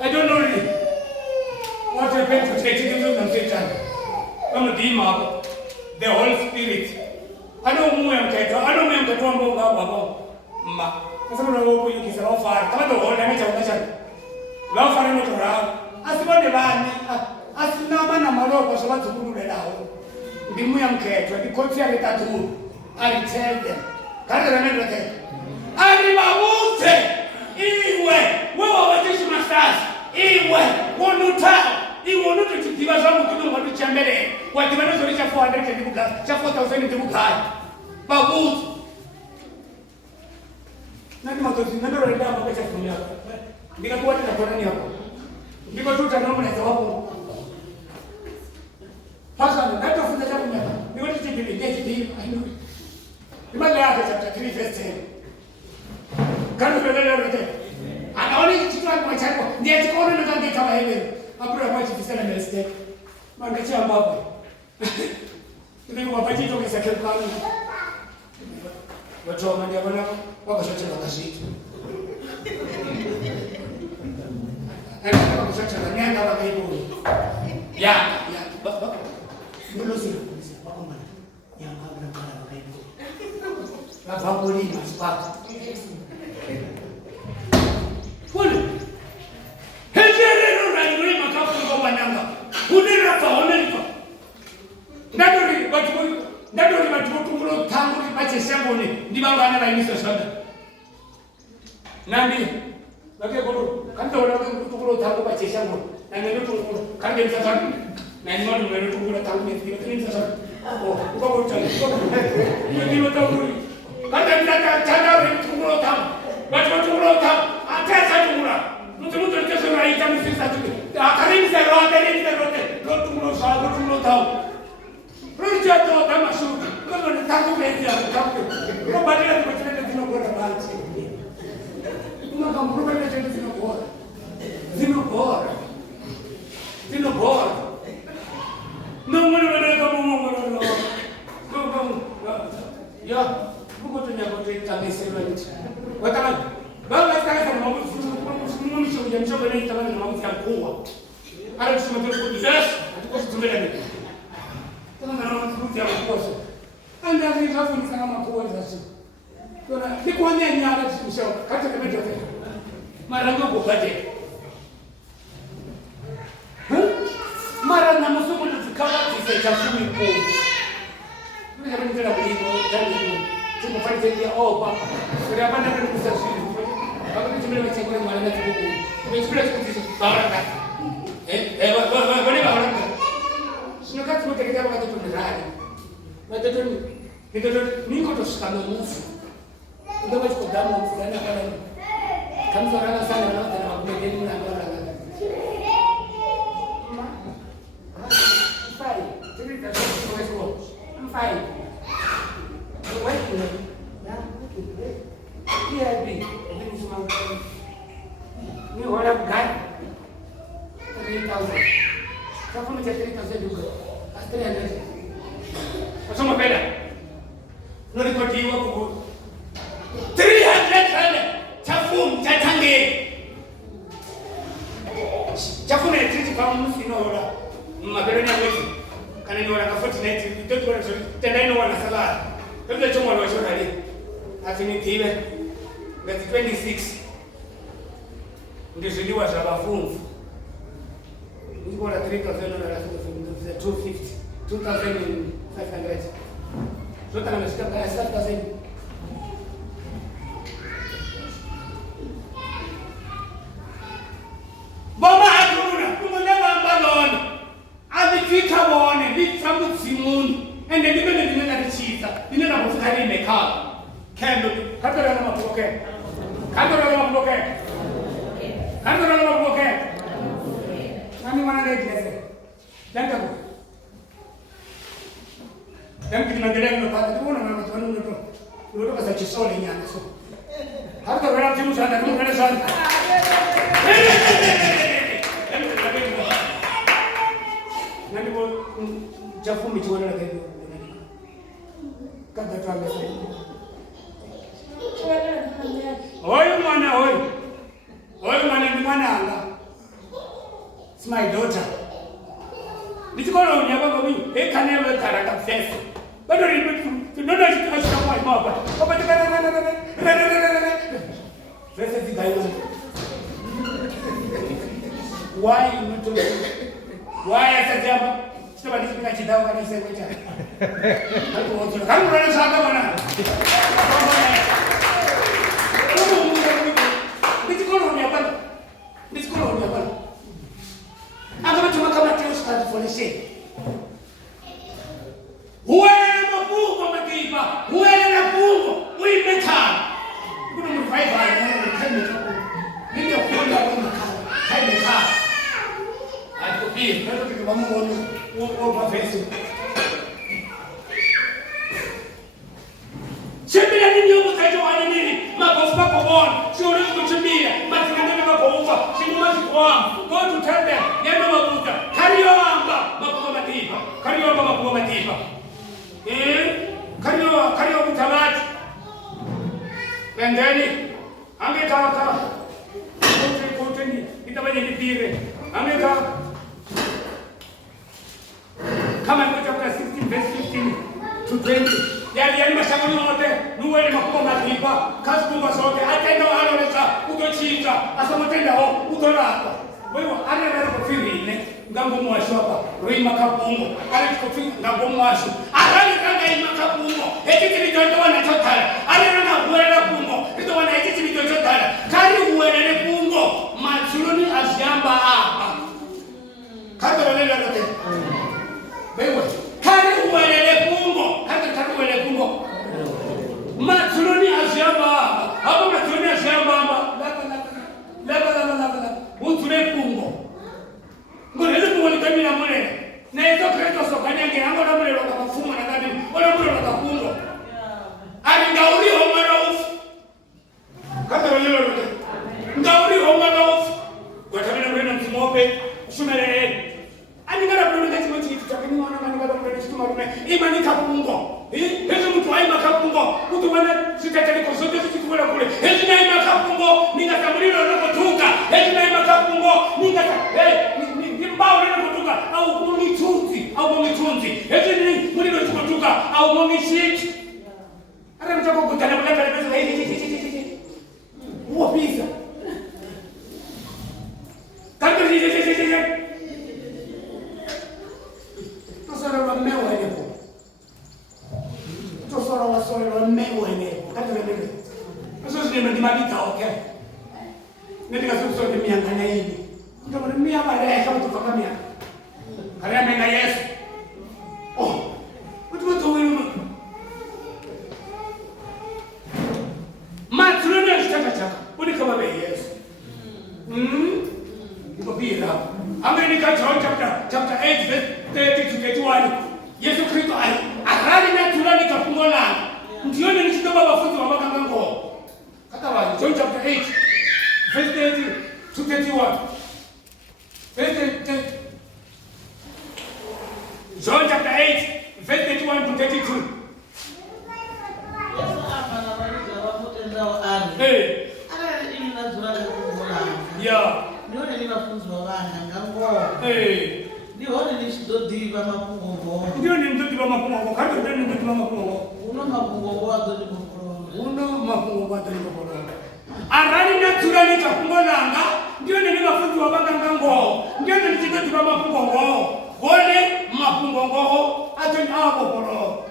I don't know really what happened to take it to Satan. I'm the the Holy Spirit. I don't know mtoto baba. Ma. Sasa ndio wao kwenye kisa wafari. Kama ndio wao ndio chacha. Lao fari ndio rao. Asibone bani. Asinama na maroko sababu tukuru lao. Ndimu ya mketo, ndikotia letatu. I tell them. Kana ndio ndio. Alibabute iwe wewe wajeshi masasi iwe wonuta iwe wonuta kidiba zangu kidogo watu chambele wakimaana zori cha 400 ndibuka cha 4000 ndibuka babute nani matozi ndio ndio hapo kwa chakula ndika kwa tena kwa nani hapo ndiko tu tano na sababu hasa ndio tufunza chakula ndiko tutikile ndio I know imani yake chapter 3 verse 10 Kanu pelele rote. Anaona kitu kwa chako. Ndiye tukoona ndo kange kama hivi. Abura kwa chifu sana mistake. Mangachi ambapo. Tunenge wapaji toke sa kwa kwani. Watu wa ndia bana wakashacha wakashiti. Ana wakashacha na nyanga wakaibu. Ya. Baba. Ndio sio. Baba mbona. Nyanga wakala wakaibu. Baba polini masipata. Kule. Hejere ndio makafu kwa wananga. Unira fa onelifa. Ndadori watu kumro tangu bache shamboni ndibanga ana bainisa sana. Nandi bake kodo kanta wala kumro tangu bache shamboni. Na ndio kumro kande msasa. Na ni mwana ndio kumro tangu ni msasa. Kwa utani. Ndio tangu. Kanda mtaka chana kumro tangu. Watu kumro tangu. Atesa kumura. Mtu atesa na ita msisa tu. Akarimu sa rote. Rote kumro sa kumro tangu. Projeto kama shuka. Kama ni tangu media tangu. Kwa badala tumetenda tino bora baadhi. Kuna kama problem tena tino bora. Tino bora. No mwana kama mwana. Kama ya kuko tunyakote kabisa nje. Wataka baba sasa kama mimi mshoga ni tamani na mambo ya kuwa. Ala tuseme tu kudizas, tukosutumela nini? Kama na mtu ya kukosa. Anda hizo hapo ni kama kwa sasa. Kuna ni kuambia nyara tushoga kata kama ndio. Mara ngo kupate. Mara na msomo tukikawa tisaichafuni kwa. Ndio kama ndio ndio tumefanya ya papa. Sio hapa ndio kusafiri. Hapo tumele chakula mara na tukuku. Tumechukua kitu baraka. Wale baraka. Sio kati mtekea wakati tumeradi. Watoto niko toshikana mufu. Ndio kwa damu mfana kana. Kama sana sana na watu na kumegeni na bora. Fine. Tumita kwa fine. Ni wala gani 3,000 sasa ni 3,000 duka astria ndio nasoma peda ndio kwa tiwa kwa 300 chafu chatange chafu ni triti kama msino wala mapero ni wewe kana ni wala 49 ndio kwa tena ino wana sala ndio choma wala shona ile afinitive ngati 26 ndio ziliwa za mafunzo niko na 3,000 na 250 2,500 zote na mshika kwa 7,000 baba hakuna kumuleva ambaloni abifika bone bifamu simuni ende ndibele na chiza ndina kufika ile kala kendo katara na mapokea nani wana ndege danga ko danga kinaendelea na pale tunaona mama tunaona ndio kasa chisole nyana so hata wala timu sana kama kana sana nani chafumi chiwana ke kada twanga oyo mwana ni mwana anga. It's my daughter. Nichikola unyaba ngomi ekanelo karaka fese. Bado ni tunaona ashika kwa mama. Baba fese zigayo. Why not? Why asajamba? Sasa nisipika chidao kana sema cha. Hapo wote. Kama unasema bwana. Nichikola unyaba. Agora tuma kama Deus está de fornecer. Uele na fungo makipa, uele na fungo, uimeka. Kuna mfai bali na kama ndio kuona kama haimeka. Atupi, ndio kama muone uo mafesi. Chembea nini huko kaje wani nini? Makofu kwa bon, sio leo kuchembea, mazingira kama kwa ufa, sio maji kwa. Go to tell them, yendo mabuta, kariomba makuwa matipa. Kario mtamati. Pendeni, ameka. Kote ni, itabanye nipire. Ameka. Kama ni chapter 16 verse 15 to 20. Yali mashangani wote, nuwe makuwa matipa. Kazi kubwa zote, atenda wanaoleta utochika, asamotenda ho utoraka. Wewe ana kufirine ngambo mwasho hapa rima kapungo ale kufiri ngambo mwasho ale kanga ima kapungo eti kidondo wana chotala ale na kuela pungo ndio wana eti kidondo chotala kali uelele pungo machuluni ashamba hapa kata wale lote wewe kali uelele pungo kali uelele pungo machuluni ashamba hapa machuluni ashamba hapa la utule pungo ngorele pungo likamina mule na hizo kreto sokanyange ango na mule loka mafuma na ngadi wala mule loka pungo ngauri homarof kata wale lote ngauri homarof watamina mule na mtimope shumele ngara pungo ngati mti tutakini wana mani ngada mule chituma rume imani kapungo hezo mtu aima kapungo mtu wana sitatali kosote sikikuwa kule hezo na ima kapungo ningatamulilo lokotuka hezo na ima kapungo nimbao lokotuka au momitunzi hezo ni mulilo lokotuka au momishit ara mtako kutana mlaka lebezo hizi uwa pizza kanto hizi tosara wa mewa hapo tosara wa sore wa mewa hapo kanto lebezo sasa sisi ni madita okay ndio kazi sote mianganya hivi ndio mimi hapa leo kama tufakamia kale amenga Yesu watu wewe matrona chaka uni kama be Yesu ndio pia Amerika chapter 8 verse 30 to 31 Yesu Kristo arali na tulani kapungola ndio ni kidogo mafuta wa makango kata wa John chapter 8 verse 30 to 31 John chapter 8 verse 31 to 32 yeah nione ni mafunzo wana ngango nione ni shidodiva mapungo ndio ni mdodiva mapungo kando ndio ni mdodiva mapungo uno mapungo wa dodi bokoro arani na tulani kapungolanga ndio ni mafunzo wa ngango ndio ni shidodiva mapungo gole mapungo atoni abokoro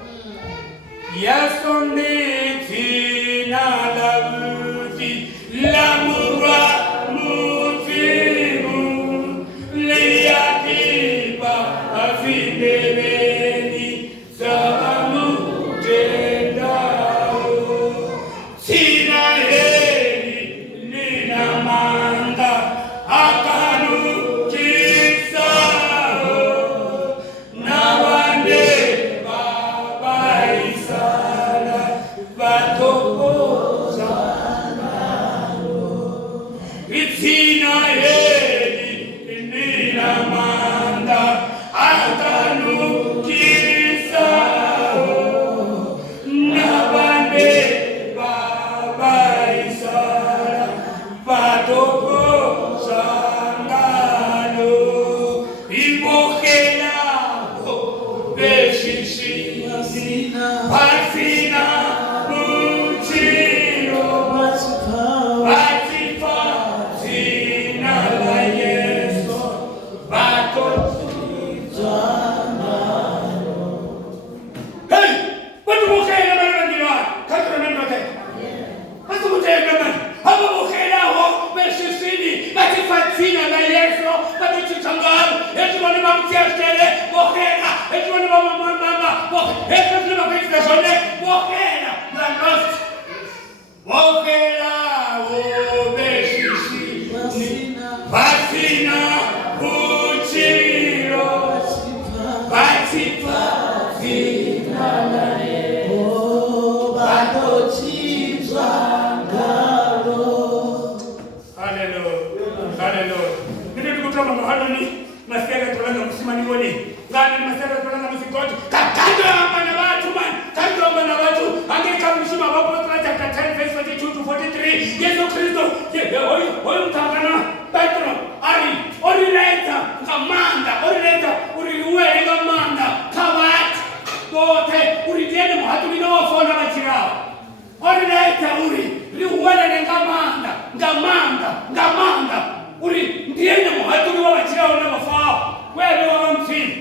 yasonde na lavuti lamura Afidebeni samu tendao sina heri nina manda akanu kisao na wande baba isala bato beshishi pasina uchiro batipa zina la Yesu bako hey watu mukela barandira kadro nanote watu mutega man haba mukela ho beshishi batipa zina la Yesu bako changalo eti wale mamtiashele mukela eti wale mama eti wale mapesa zone mukela la lost mukela o beshishi pasina uchiro batipa zina la Yesu bako changalo. Hallelujah, hallelujah. Kama mahali masiaga tulanga msimani ngoni ngani masiaga tulanga msikoti kakando hapa na watu man kando hapa na watu angeka mshima wapo chapter 10 verse 42 to 43 Yesu Kristo hoyo mtangana Petro orileta kamanda orileta uriuwe kamanda kawat bote urijene muhatu binofona bachirao orileta riuwe ngamanda uri ndiye muhaturi w'abakiriya n'abafao wewe w'abamfini.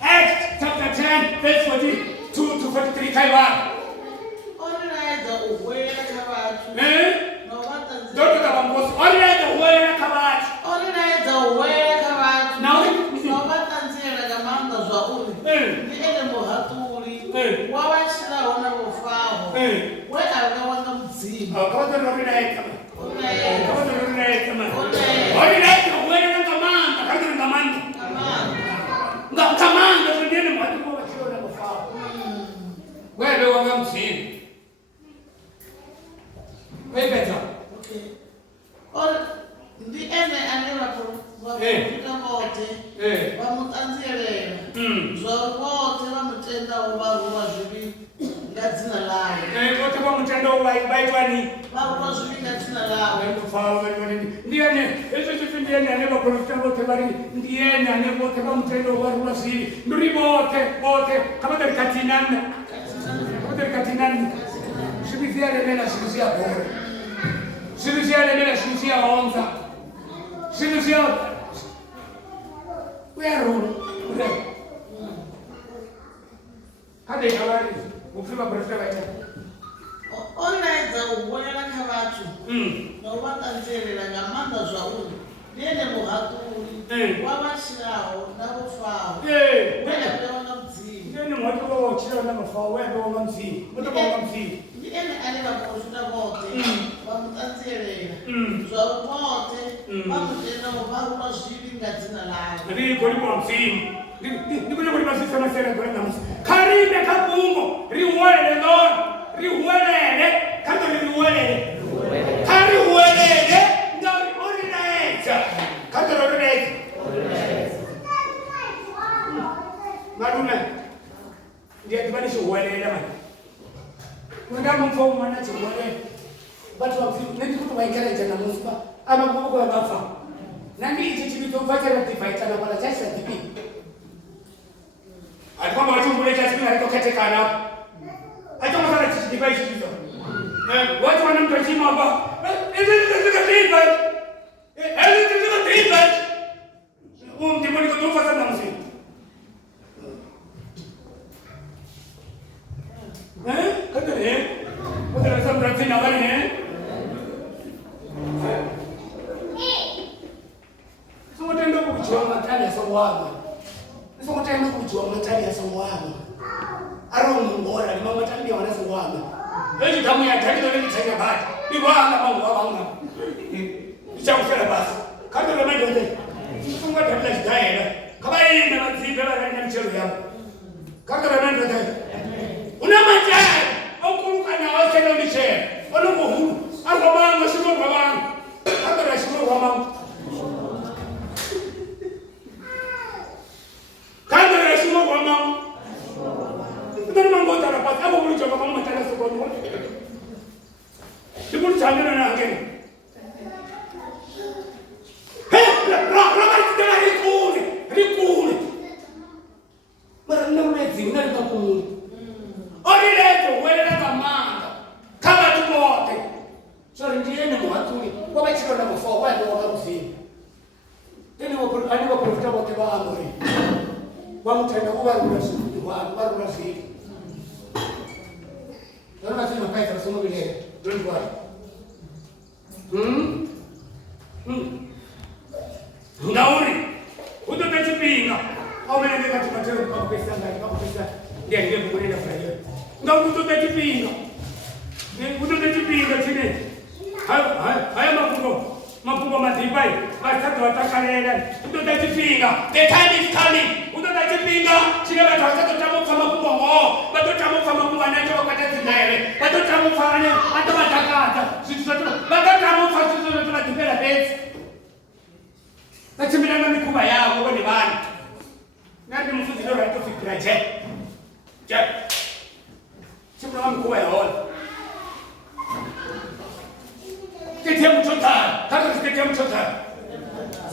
Acts chapter 10 verse 42 to 43 kaiwa orileta uwela kabatu Dr. Kabambosi orileta uwela kabatu nobatanzira gamanda zwa uri ndiye muhaturi w'abakiriya n'abafao we abawanga muzima kabatu orileta Kamanda ndiye mwalimu wa chuo na mafao. Wewe wanga msini. Wewe beta. Okay. All the ene anela kwa kuta wote. Bamutanzirela. Zwa wote bamutenda ubaruwa zibi ngadzina lawe. Wote bamutenda ubaitwani. Baruwa zibi ngadzina lawe. Mfao wewe ndiye ezo ndiye aneba profita wote bari ndiye aneba wote bamutenda ubaruwa zibi. Nduri wote kama katinana. Shibizia lemela shibizia bora. Shibizia lemela shibizia onza. Shibizia wewe hadi habari ukifika profita wacha onaidza ubonera kavatu novatanzerera ngamanda zvauri ndiene muhaturi wavashirawo navofawo weapeonga mudzivi ndiene muhaturi wavashirawo navofawo weapeonga mudzivi mutokonga mudzivi ndiene ane vaprofita vote vamutanzerera zvauri vote vamutendawo varuva zvivi ngadzina lavo rigoriwa mudzivi ndikuti kuti masisa masera gorengamusi karime kabungo riwele lord riwelele kando riwelele kariwelele ndari orileza kando orileza malume ndiye tibanishi uwelele mani wendamu mfomu manachi uwelele watu wafiku nendikuti waikaleja na musipa ama kubuku ya bafa nandi ichi chibitofacha ratifaitana wala chasa tipi alikwamba watu mbule chasi kuna alitokete kana hata mwana chichidibai chichizo watu wanamtajima hapa ezizizika tiba ndimoni kutufa sana msi kadere wadara samrati na wale sokotenda kuchwa matali ya sawaga sokotenda kuchwa matali ya sawaga arongo ngora ni mama tambia wana sawaga eji tamu ya tali ndio nitanya bata ni wanga mambo wanga ichakushela basi kando na mendo ndio funga tabla jitaela kama yeye na mazibe bala na mchelo yao kando na mendo ndio una majani au kuruka na wase na miche ono muhuru arba mama shimo kwa mama kando na shimo kwa mama kando na shimo kwa mama ndio mambo tarapata hapo mlicho kwa mama tena sokoni ndipo changana na ngeni rikule mara ndio zina likakulu orileto welela kamanga kama tumote sorry ndiene muhatuli wabachirona before why do wakamuzini tena aniwa profita bote ba amori wamutenda kubarura siku barura siku ndio nasema kaita somo bile don't worry ngauri utotachipinga aumenende kati matero kwa pesa ngani kwa pesa ndiye kukwenda fanya ngauri utotachipinga utotachipinga chine haya mapungo madibai matatu watakalenda utotachipinga the time is coming utotachipinga chine watu watatotamu kama mapungo wao watotamu kama mapungo anacho wakati zinaele watotamu fanya hata matakata sisi watotamu fanya sisi tunatupela pesa Nachimina mikuba yao wone bana. Nandi mfuzi leo hatofikira je. Chimuna mikuba yao. Tetea mchotara. Kaka tetea mchotara.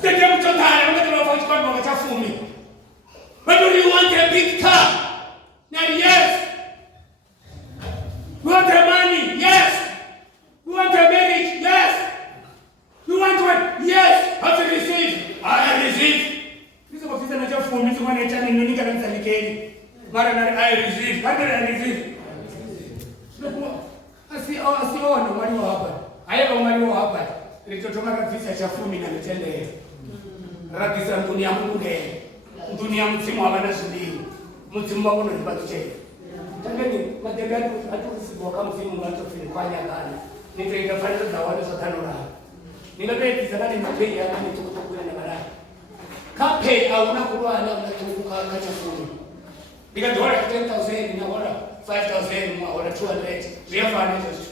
Tetea mchotara ndio tunafanya kwa mambo chafumi. But do you want a big car? Now yes. You want the money? Yes. You want a marriage? Yes. You want what? Yes. How to receive? I receive. This is what is another form. This is one I tell you, you can't tell me. I receive. How did I receive? I see no money will happen. I have no money will happen. Nilichotoka visa cha fumi na mitende. Rakisa dunia munge. Dunia msimu habana shindi. Msimu wako na nipatu cheki. Tangani matembea hatu kama msimu watu tulifanya gani. Nitaitafanya zawadi za tano la. Ninapenda kisabani mapei ya kama tukukula na baraka. Kape au unakuwa na unatukuka kacha fumi. Nikatoa 10,000 na wala 5,000 na wala 200. Ziafanya hizo.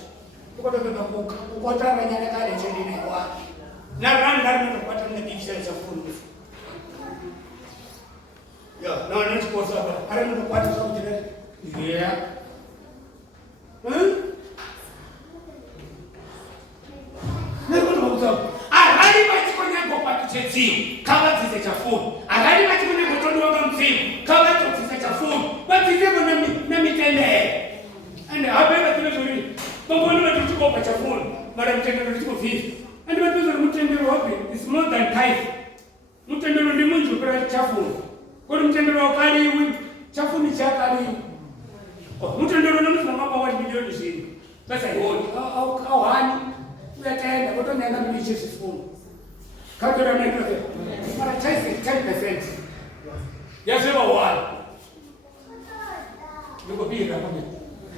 Kwa tama nyana kale chini ni kwa. Na randa tutapata na biashara za fumi. Yeah, no, not supposed to. I don't know what is up today. Yeah. Agari machikonya ngopa tuchezi kama tise cha food. Agari machikonya ngotondo wanga mzimu kama tise cha food. Batize na mitende. Ande abeba tunazuri. Mambo ni watu tuko kwa cha food. Mara mtende ndio tuko fish. Ande watu ndio mtende wapi? It's more than tithe. Mtende ndio munju kwa cha food. Kwa mtende wa kali hivi cha food ni cha kali. Mtende ndio ndio mama 1 milioni shilingi. Sasa hiyo au hani Unaenda kwa nini anga mimi chesi fungu. Kato na mimi ndio. Mara chesi 10%. Yasema wala. Niko bila hapo.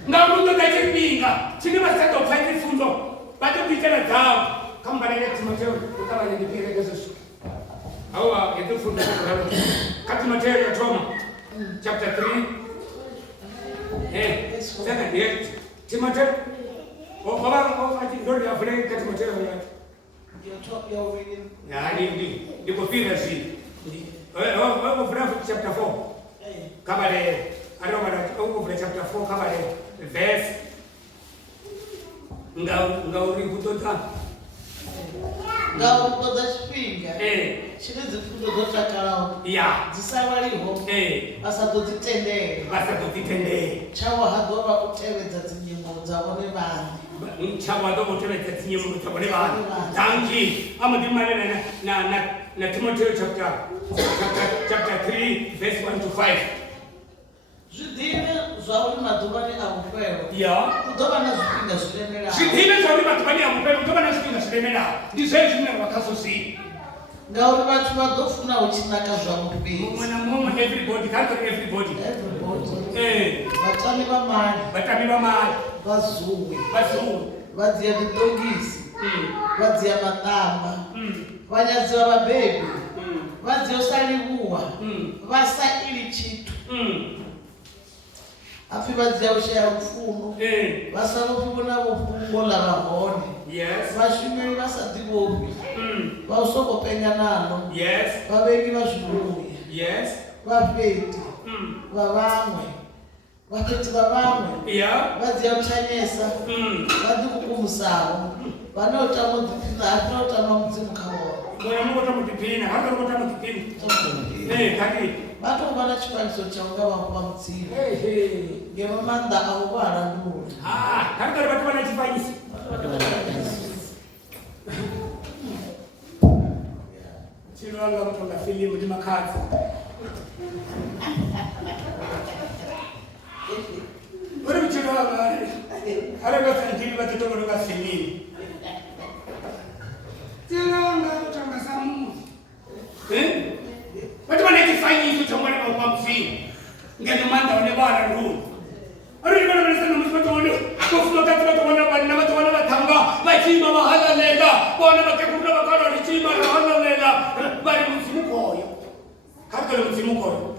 Ngamundu ndachipinga. Chini masaka ufaiti fundo. Bato pitana zao. Kama bana yetu Mateo utawa ni pire Yesu. Hawa yetu fundo kwa kati Mateo ya Toma chapter 3. Sasa ndio Timoteo Baba ndio ya vile kati Mateo ya. Niko pira si. Chapter 4. Kama le Aroma chapter 4 kama le verse ngauri kutota ngauri chipinga chine dzifundo dzotakalawo dzisavaliho vasatotitendere chavo hadova kutevedza dzinyimbo dzavo nevani chavo hadova kutevedza dzinyimbo dzavo nevani tangi amudimane na Timoteo chapter 3 verse 1 to 5 zvidhive zvauri madhumani amupero kudova nezvipinga zvilemerawo zvidhive zvauri madhumani amupero kudova nezvipinga zvilemerawo ndizvo zvimwe vakazoziva ngauri vatu vadofuna uchinaka zvamupenzi mumwe namumwe everybody vatami vamari vazuwe vadziya zvitongisi vadziya matamba vanyadziva vabhebhi vadziya usalivuwa vasaili chitu afi vadziya ushaya mfumo vasalofuna vofungo lavahone vashumiri vasati vopi vausokopenga nalo vavengi vazviruya vapeti vavamwe vapeti vavamwe vadziya kuchanyesa vadikukumusawo vanoutama dzipina havinautama mudzimu kavoro mwana mukota mutipina hakarokota mutipina kati vatova chifaniso chaunga vakuva mutsivi ngevamanda avo vaarandura karikari vatova nachifaniso chinovanga kutonga filimu nemakadzi uri kuchinovanga arikasandiri vatotongonoka filimu tinovanga kutonga samu vatova nechifanyiso chaungana vaupa mufini ngenomanda une vaarandura ariivanaanisanamusivatoone kofumakazi vatoona vanna vatoona vatanga vachiima vahalalela vona vakekuruna vakara richiima rahalalela vari mudzimukoyo karikole mudzimukoyo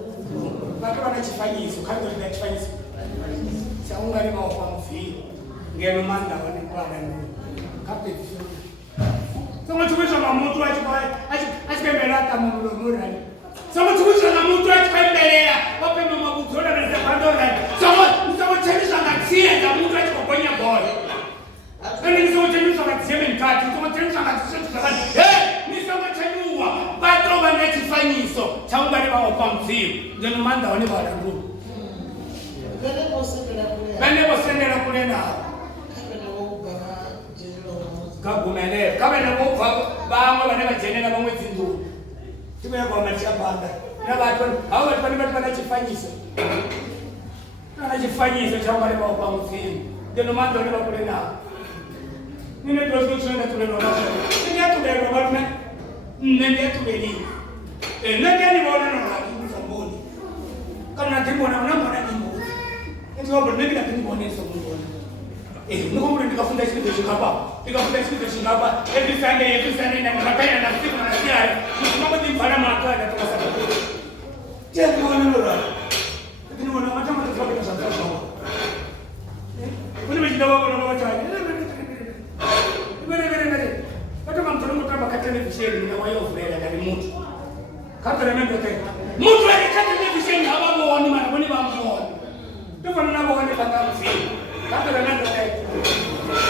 vatova nechifanyiso karikole nechifanyiso chaungane vaupa mufini ngenomanda une vaarandura kapedzisio Someone to wish on a motor, I spend a lot of money. Someone to wish on a motor, I spend a lot of money. Someone changes on that sea and a motor to bring a boy. And then someone changes on that same card, someone changes on that system. Hey, Miss Someone, but over next finding so. Somebody will come to you. The man down about a room. When they were sending a pulena. Kakumele kamene bofa bamwe bane bajenela bamwe zindu tibela kwa machapanda na batho hao batho bane bana chifanyiso na chifanyiso cha wale bao kwa mfini ndio mando ni bakule na nini ndio tunasema tuneno nini atubelo batme nini atubeli nani bona na lakini samboni kana timbona unambona nimbo ndio bado nini lakini so mbona ndio nikafunda kitu kingapa every Sunday na mkapenda na siku na siara msimamo ni mfano makada tukasema je tunaona lakini wana matama tofauti na sasa kuna mjinda wao na watu wale watu mamtolongo kama katene visheni na wao fulani ndani mtu kata na mendo tena mtu alikata visheni hapo wao ni maana wao wao ndio kwa nini wao ni kama mfini kata na mendo tena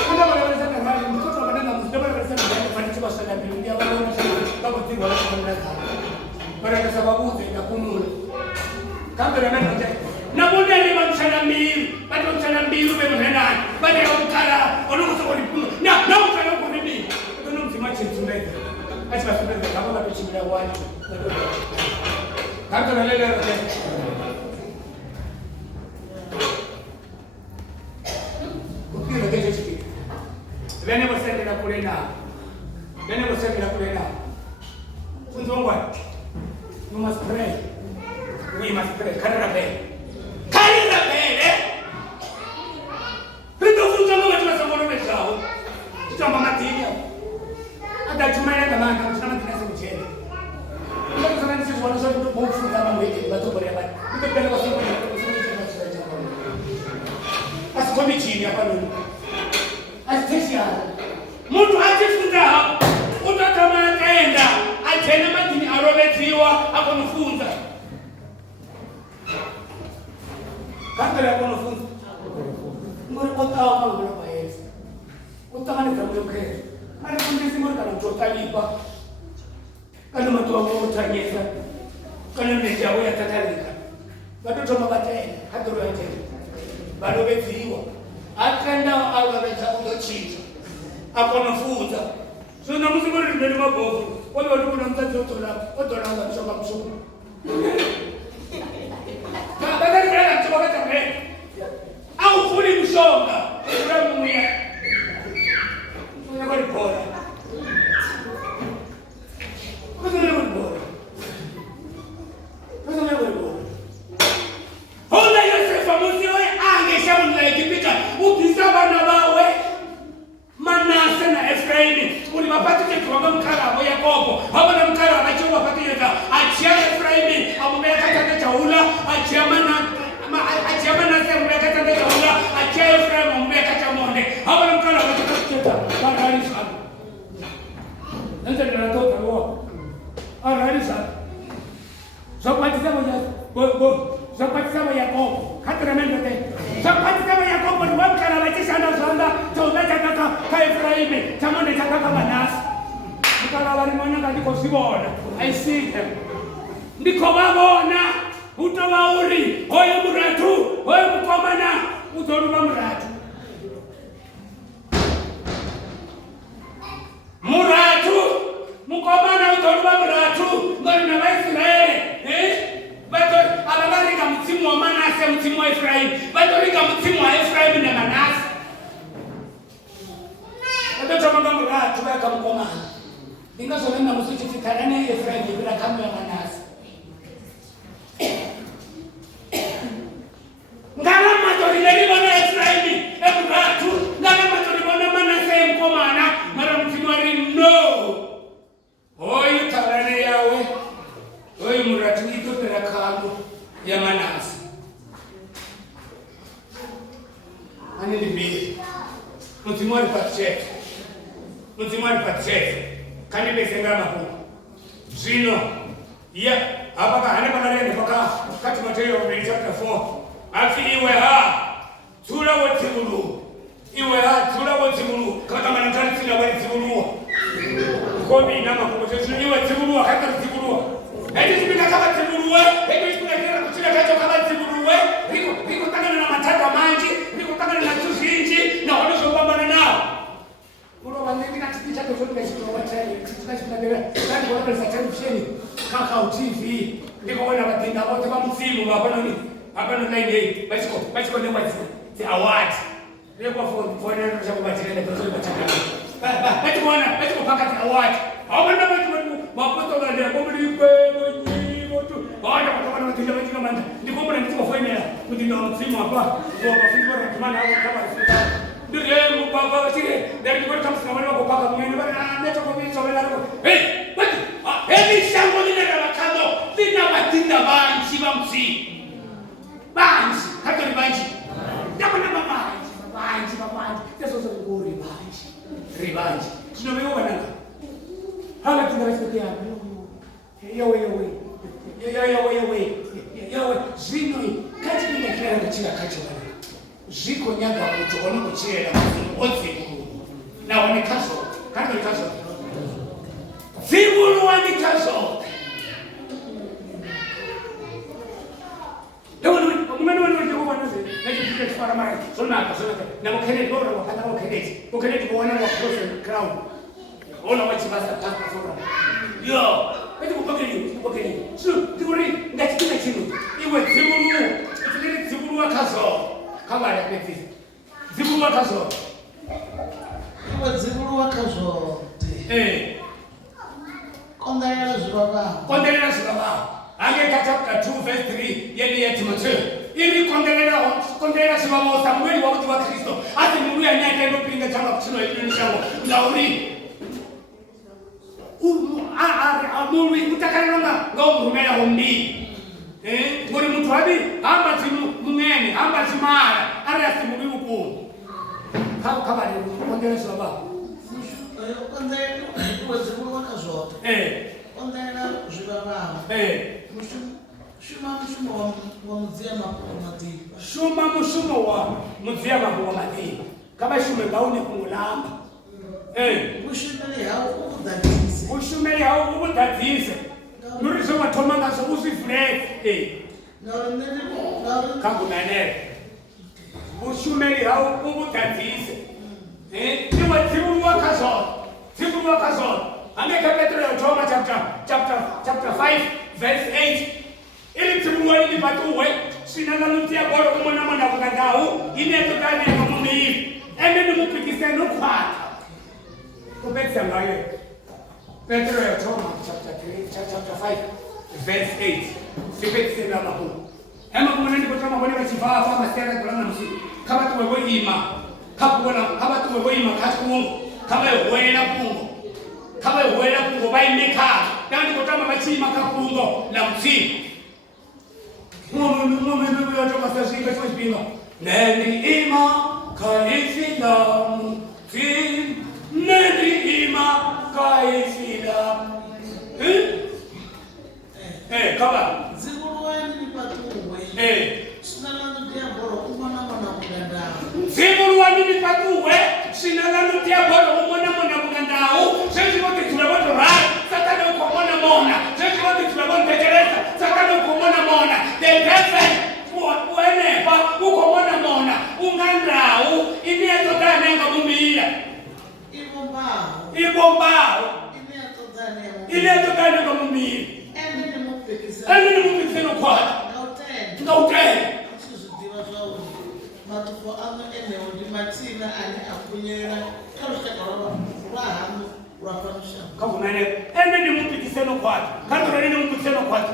kuna wale wanasema mtoto anaenda msitaba anasema anafanikiwa sana Biblia wao wanasema kama timu wanasema mara kwa sababu ya kununa kama na mendo tena na mbona ni mchana mbili bado mchana mbili umemhena baada ya ukara wanakuwa walipunga na ukara uko nini ndio msimache mtume acha basi kama na pichi bila wani kama na lele ukira kesho chiki vene wasende na kulena tunzongwa you must pray we must pray karira bele Rito funza mama tunasomona meshao. Tutamba matini. Hata tumaina kama tunasoma kinasa mchele. Ndio sana sisi wanasoma kufunza mama wetu watu bora bora. Ndio pale wasoma asikomi chini hapa ndio. Asitesia. Mtu ajifunza hapo. Utakama ataenda. Atena matini aroleziwa akonufunza. Kama yako nafunza ngore kotao mambo na baezi utamani kama yoke mara fundisi ngore kana mtotalipa kana mtu wa mtanyesa kana mmeja wewe atatalika bado mabatene hata roho yake bado beziwa akanda alabeta udochiza akonafunza so na muzingore ndani mabovu wale watu kuna mtaji otola mshamba msuku badala ya kutoka kama au kuli mshonga ndio muya unakoni bora Honda Yosefa msiwe angeshauri ikipita ukisaba na bawe Manase na Efraimi ulipapata kitu mkara ya Yakobo hapo na mkara achoa patiyeta achia Efraimi ambaye akataka chaula achia Manase ambaye akataka chaula achia Efraimi ambaye akataka monde hapo na mkara akataka barani sana ndio natoka roho arani sana sapati kama Yakobo hata mendo tena sapati kama Yakobo ni wapi kana wachisha ndo sonda toza chakaka ka Efraimi tamonde chakaka Manase nikala wali mwana ndiko sibona I see them ndiko babona utovauri hoyo muratu hoyo mukomana utoruva muratu mukomana utoruva muratu ngori na vaIsraeli avavarika mutsimu wa Manase mutsimu wa Efraimu vatorika mutsimu wa Efraimu na Manase vatotomanga muratu vaika mukomana ingazonena musuchitikana neEfraimu ivira kamwe ya Manase ngana matorivona Efraimu emuratu ngana matorivona Manase emukomana mara mutsimu wari no hoyu tarane yawe hoyu muratu itopera kamo ya Manase anende mbili mutsimu wari pachete kani besenga maku zvino ya hapa hane pakarende kati Mateyo chapter 4 asi iwe tsura wotsibulu iwe tsura wotsibulu kama manatari tsina wotsibulu kobi na maku tsina iwe tsibulu kaka tsibulu eti sipika kama tsibulu eti sipika kera kuchira kacho kama tsibulu riko tangana na matata manji riko tangana na tuzinji na wanozo pambana nao uno vanengina tipicha tozotika chitowachai tikachitambira kandi kuonesa television kaka TV ndikoona vatinda vote vamutsimu vapanoni apano 98 vachiko nekwati ti award rekwa fona ndochakubatirenda tozoita chakana vachiko pakati award avana mapotola ndekomulipwe nyimo tu vana vakavana vatinda vachika manda ndikombona ndikofoimera kuti ndamutsimu apa vafundiora kumana avo kavafunda ndiriye mubaba vachire ndari ndikoti kamusina vana vakopaka kumweni vananetokovisovelako emishango linera vakano lina vatinda vanji vamutsimu vanji katori vanji ndakonama vanji tesozorikuri vanji zvinovewo vananga havatinda vachikotiapa yowe zvino kachipindakirarangachira kacho vana zviko nyaga kuti onokuchera odzikuru nawanikazo kanikazo dzikuru wanikazo umene wanojekovanoze nachititefara mara zonaka namukeneti ora wakana ukeneti kuona waprofet crown ona wachibasa pastor yo eti so tikuri ngachikina chino iwe dzikuru wakazo kamara nepisi dzikuru wakazo iwe dzikuru wakazo konderera zvivava angeka chapter 2 verse 3 yeni ya Timotheo ili konderera zvivava samweli wakuti wa Kristo asi munhu yanyaita inopinga chamba kuchino inishango ngauri munhu utakananga ngaumurumela hombi ngori muntu wabi hamba mumene hamba chimara ari asi munhu ukuru kabari kondera zvivava dzikuru wakazvota konderera zvivava shuma mushumo wa mudziya mapuwa madiba kabashume ngaune kumulamba ushumeli hao ubudadzise nurizo matoma ngaso usifulete kangunanele ushumeli hao ubudadzise iwe dzikuru wakazona angeka Petro yotoma chapter 5 verse 8 ili dzikuru wali patuwe sinananutia boro kumona kukadau inetotani yakamumiri ende nimupikiseno kwata kupetsa ngayo Petro yotoma chapter 5 verse 8 sipetsena makuru ema kumona ndikotoma kone vachivava masera kulana musi kama tuwegoima kachikungu kama hwela pungo vaimeka kandi kotama vachima kapungo la mtsimu mume yotoma sasika chipinga neni ima kaisilamu neni ima kaisilamu kaba dzikuru wani patuwe sinalanutia boro kumona kugandau dzikuru wani patuwe sinalanutia boro kumona kugandau sezivoti tulavoto rai satana ukomona mona chirondi chivakontecheresa saka nokumona mona the devil uenepa ukomona mona ungandau inetsodanenga mumira ibombao inetsodanenga mumira ene nimupikiseno kwata ngautele matufo ano enewo ndi matina ane akunyera kalushakala lwahamu lwapanusha kavumene ene nimupikiseno kwata kantorene nimupikiseno kwata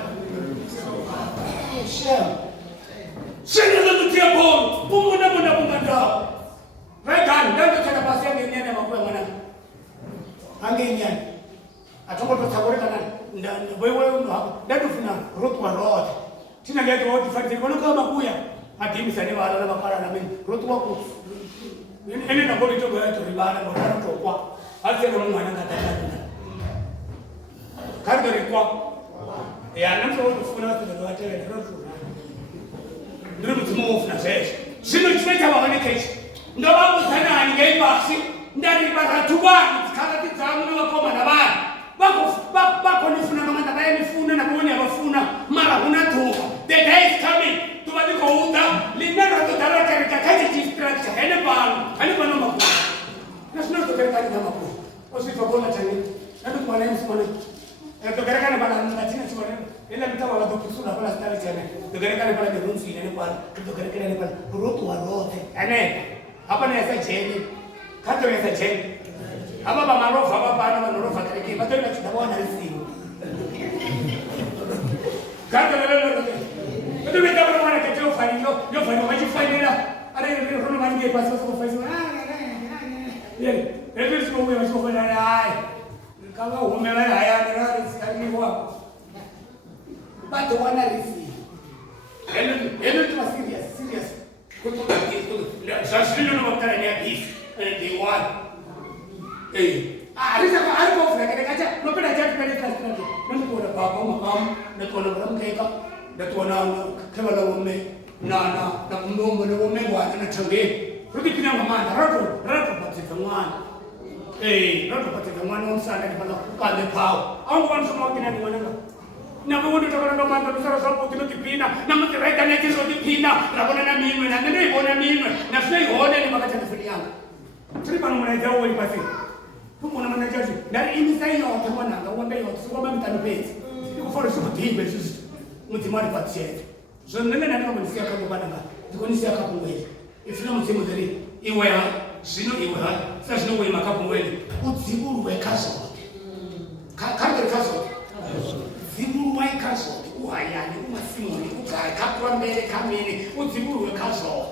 Shenelo tutia bomu, bumuna bungandao. Regani, ndio tena basi angenyana makuwa mwana. Angenyana. Atongo tutakore kana wewe ndo ndio funa rotwa rote. Tina ndio wote fakiri kono kama kuya. Atimi sane wala na bakara na mimi. Rotwa ku. Ene na boli to gaya to ribana ndo to kwa. Ase ndo mwana ngatata. Kando rikwa. Ya namso kufuna watu ndo watele rotwa. Ndio mtumofu na sasa. Sino chimeta wabane kesho. Ndio babu sana anigei basi. Ndani baratuba kala tizamu na wakoma na bana. Bako nifuna manganda baye nifuna na kuone abafuna mara hunatoka. The day is coming. Tubadi ko uta linana to taraka kakaji distract ene balo. Ani bano makuru. Nasino to kaka ni makuru. Osi fabona tani. Ndio kwa nini msumana. Tugerekane bana natina chimana. Ila mtawa wa dokusuna kwa stari tena. Tugerekane bana de runsi ile kwa. Tugerekane bana rotu wa rote. Ane. Hapa ni sasa cheni. Kato ni sasa cheni. Hapa ba marofa hapa bana marofa kile. Bato ni kitabona risi. Kato lelo. Ndio mtawa mwana keteo fani yo fani wajifanira. Ale ni rono mangi pasi kwa fasi. Yeye, ndio sio wewe wasifanya hai. Kama umela haya ndio sikani wako. But one receive. Eno tu serious. Kutoka kitu. Sasa ndio mtaka ni peace. They want. Alisa kwa aliko fulani kaja. Unapenda jaji pale kazi. Ndio kuna baba makamu na kuna mwanamke na tuona kama la mume na mdombo na mume bwana na change. Rudi kina mama rato patika mwana. Rato patika mwana umsana kwa pale pao. Au kwa msomo kina ni mwana. Na mundu tokana manda bisara sapo kino kipina na mtireka na kizo kipina rabona na mimi na nene ibona mimi na sei hone ni makati na yangu tripa no mnaja wali basi huko na mnaja jaji ndani imisai yo tamana nga wanda yo sikuwa mtano pezi iko for sikuwa tibe sisi mtimani patient so nene na kama nisia kama bana nga diko nisia kama ngwe ifuna mtimu dali iwe ha sino iwe ha sasa sino wewe makapo ngwe udziburu wekaso kande kaso ziburu waikazo uhayani umasimoni ukakapwa mbele kamini uziburu wekazo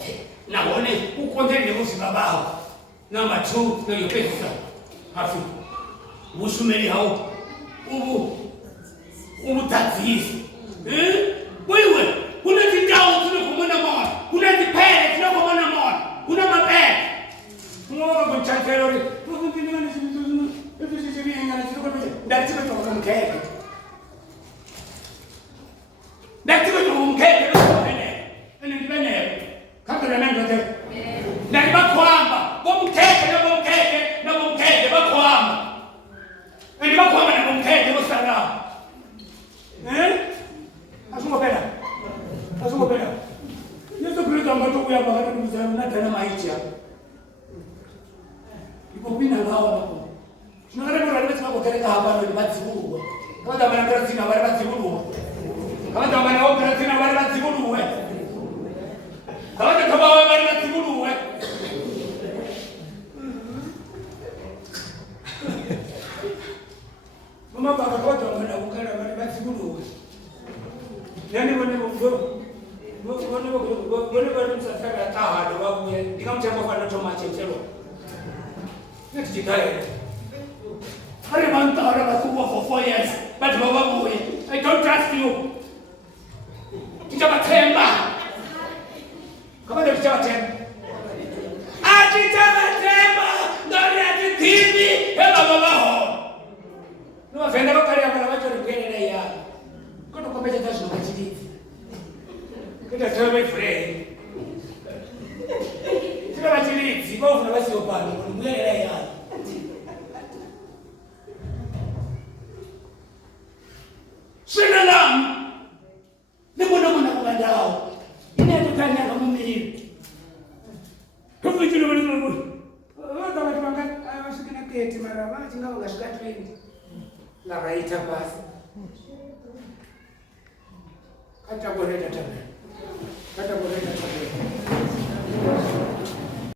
naone ukondele muzima baho number 2 no yopesa hafu usumeli hao ubu tazizi wewe kuna kikao tunakomona mwana kuna kipele tunakomona mwana kuna mapele mwana kwa chakelo ni ndio ni ndio mkeke Ndatiko mkeke ene ndibene kato na nando te ndani bakwamba bomkeke na bomkeke bakwamba ene bakwamba na bomkeke bosana asumo pera yeso kristo mbato kuya bakati mzee na tena maicha ipo bina ngao hapo tunataka kurudi kwa kutereka hapa ndio batsibuwa kama kama na kazi na wale batsibuwa kama kama na opera tena wale batsibuwa kama wale batsibuwa mama baba kwa wana ukala wale batsibuwa yani wale msafara tahado wabuye ndikamchamba kwa toma chechelo nekijitaye hari manta hara basuwa for 4 years but baba buye I don't trust you kitabatemba kama ndio kitabatemba kitabatemba ndani ya TV heba baba ho no afenda bakari abana bacho ngene ya kono kwa meja tazo kachidi kita tell my friend sima bachili zibovu na basi opana ngene ya mara vati ngao kasvika 20 lakaita basi kataboreta tana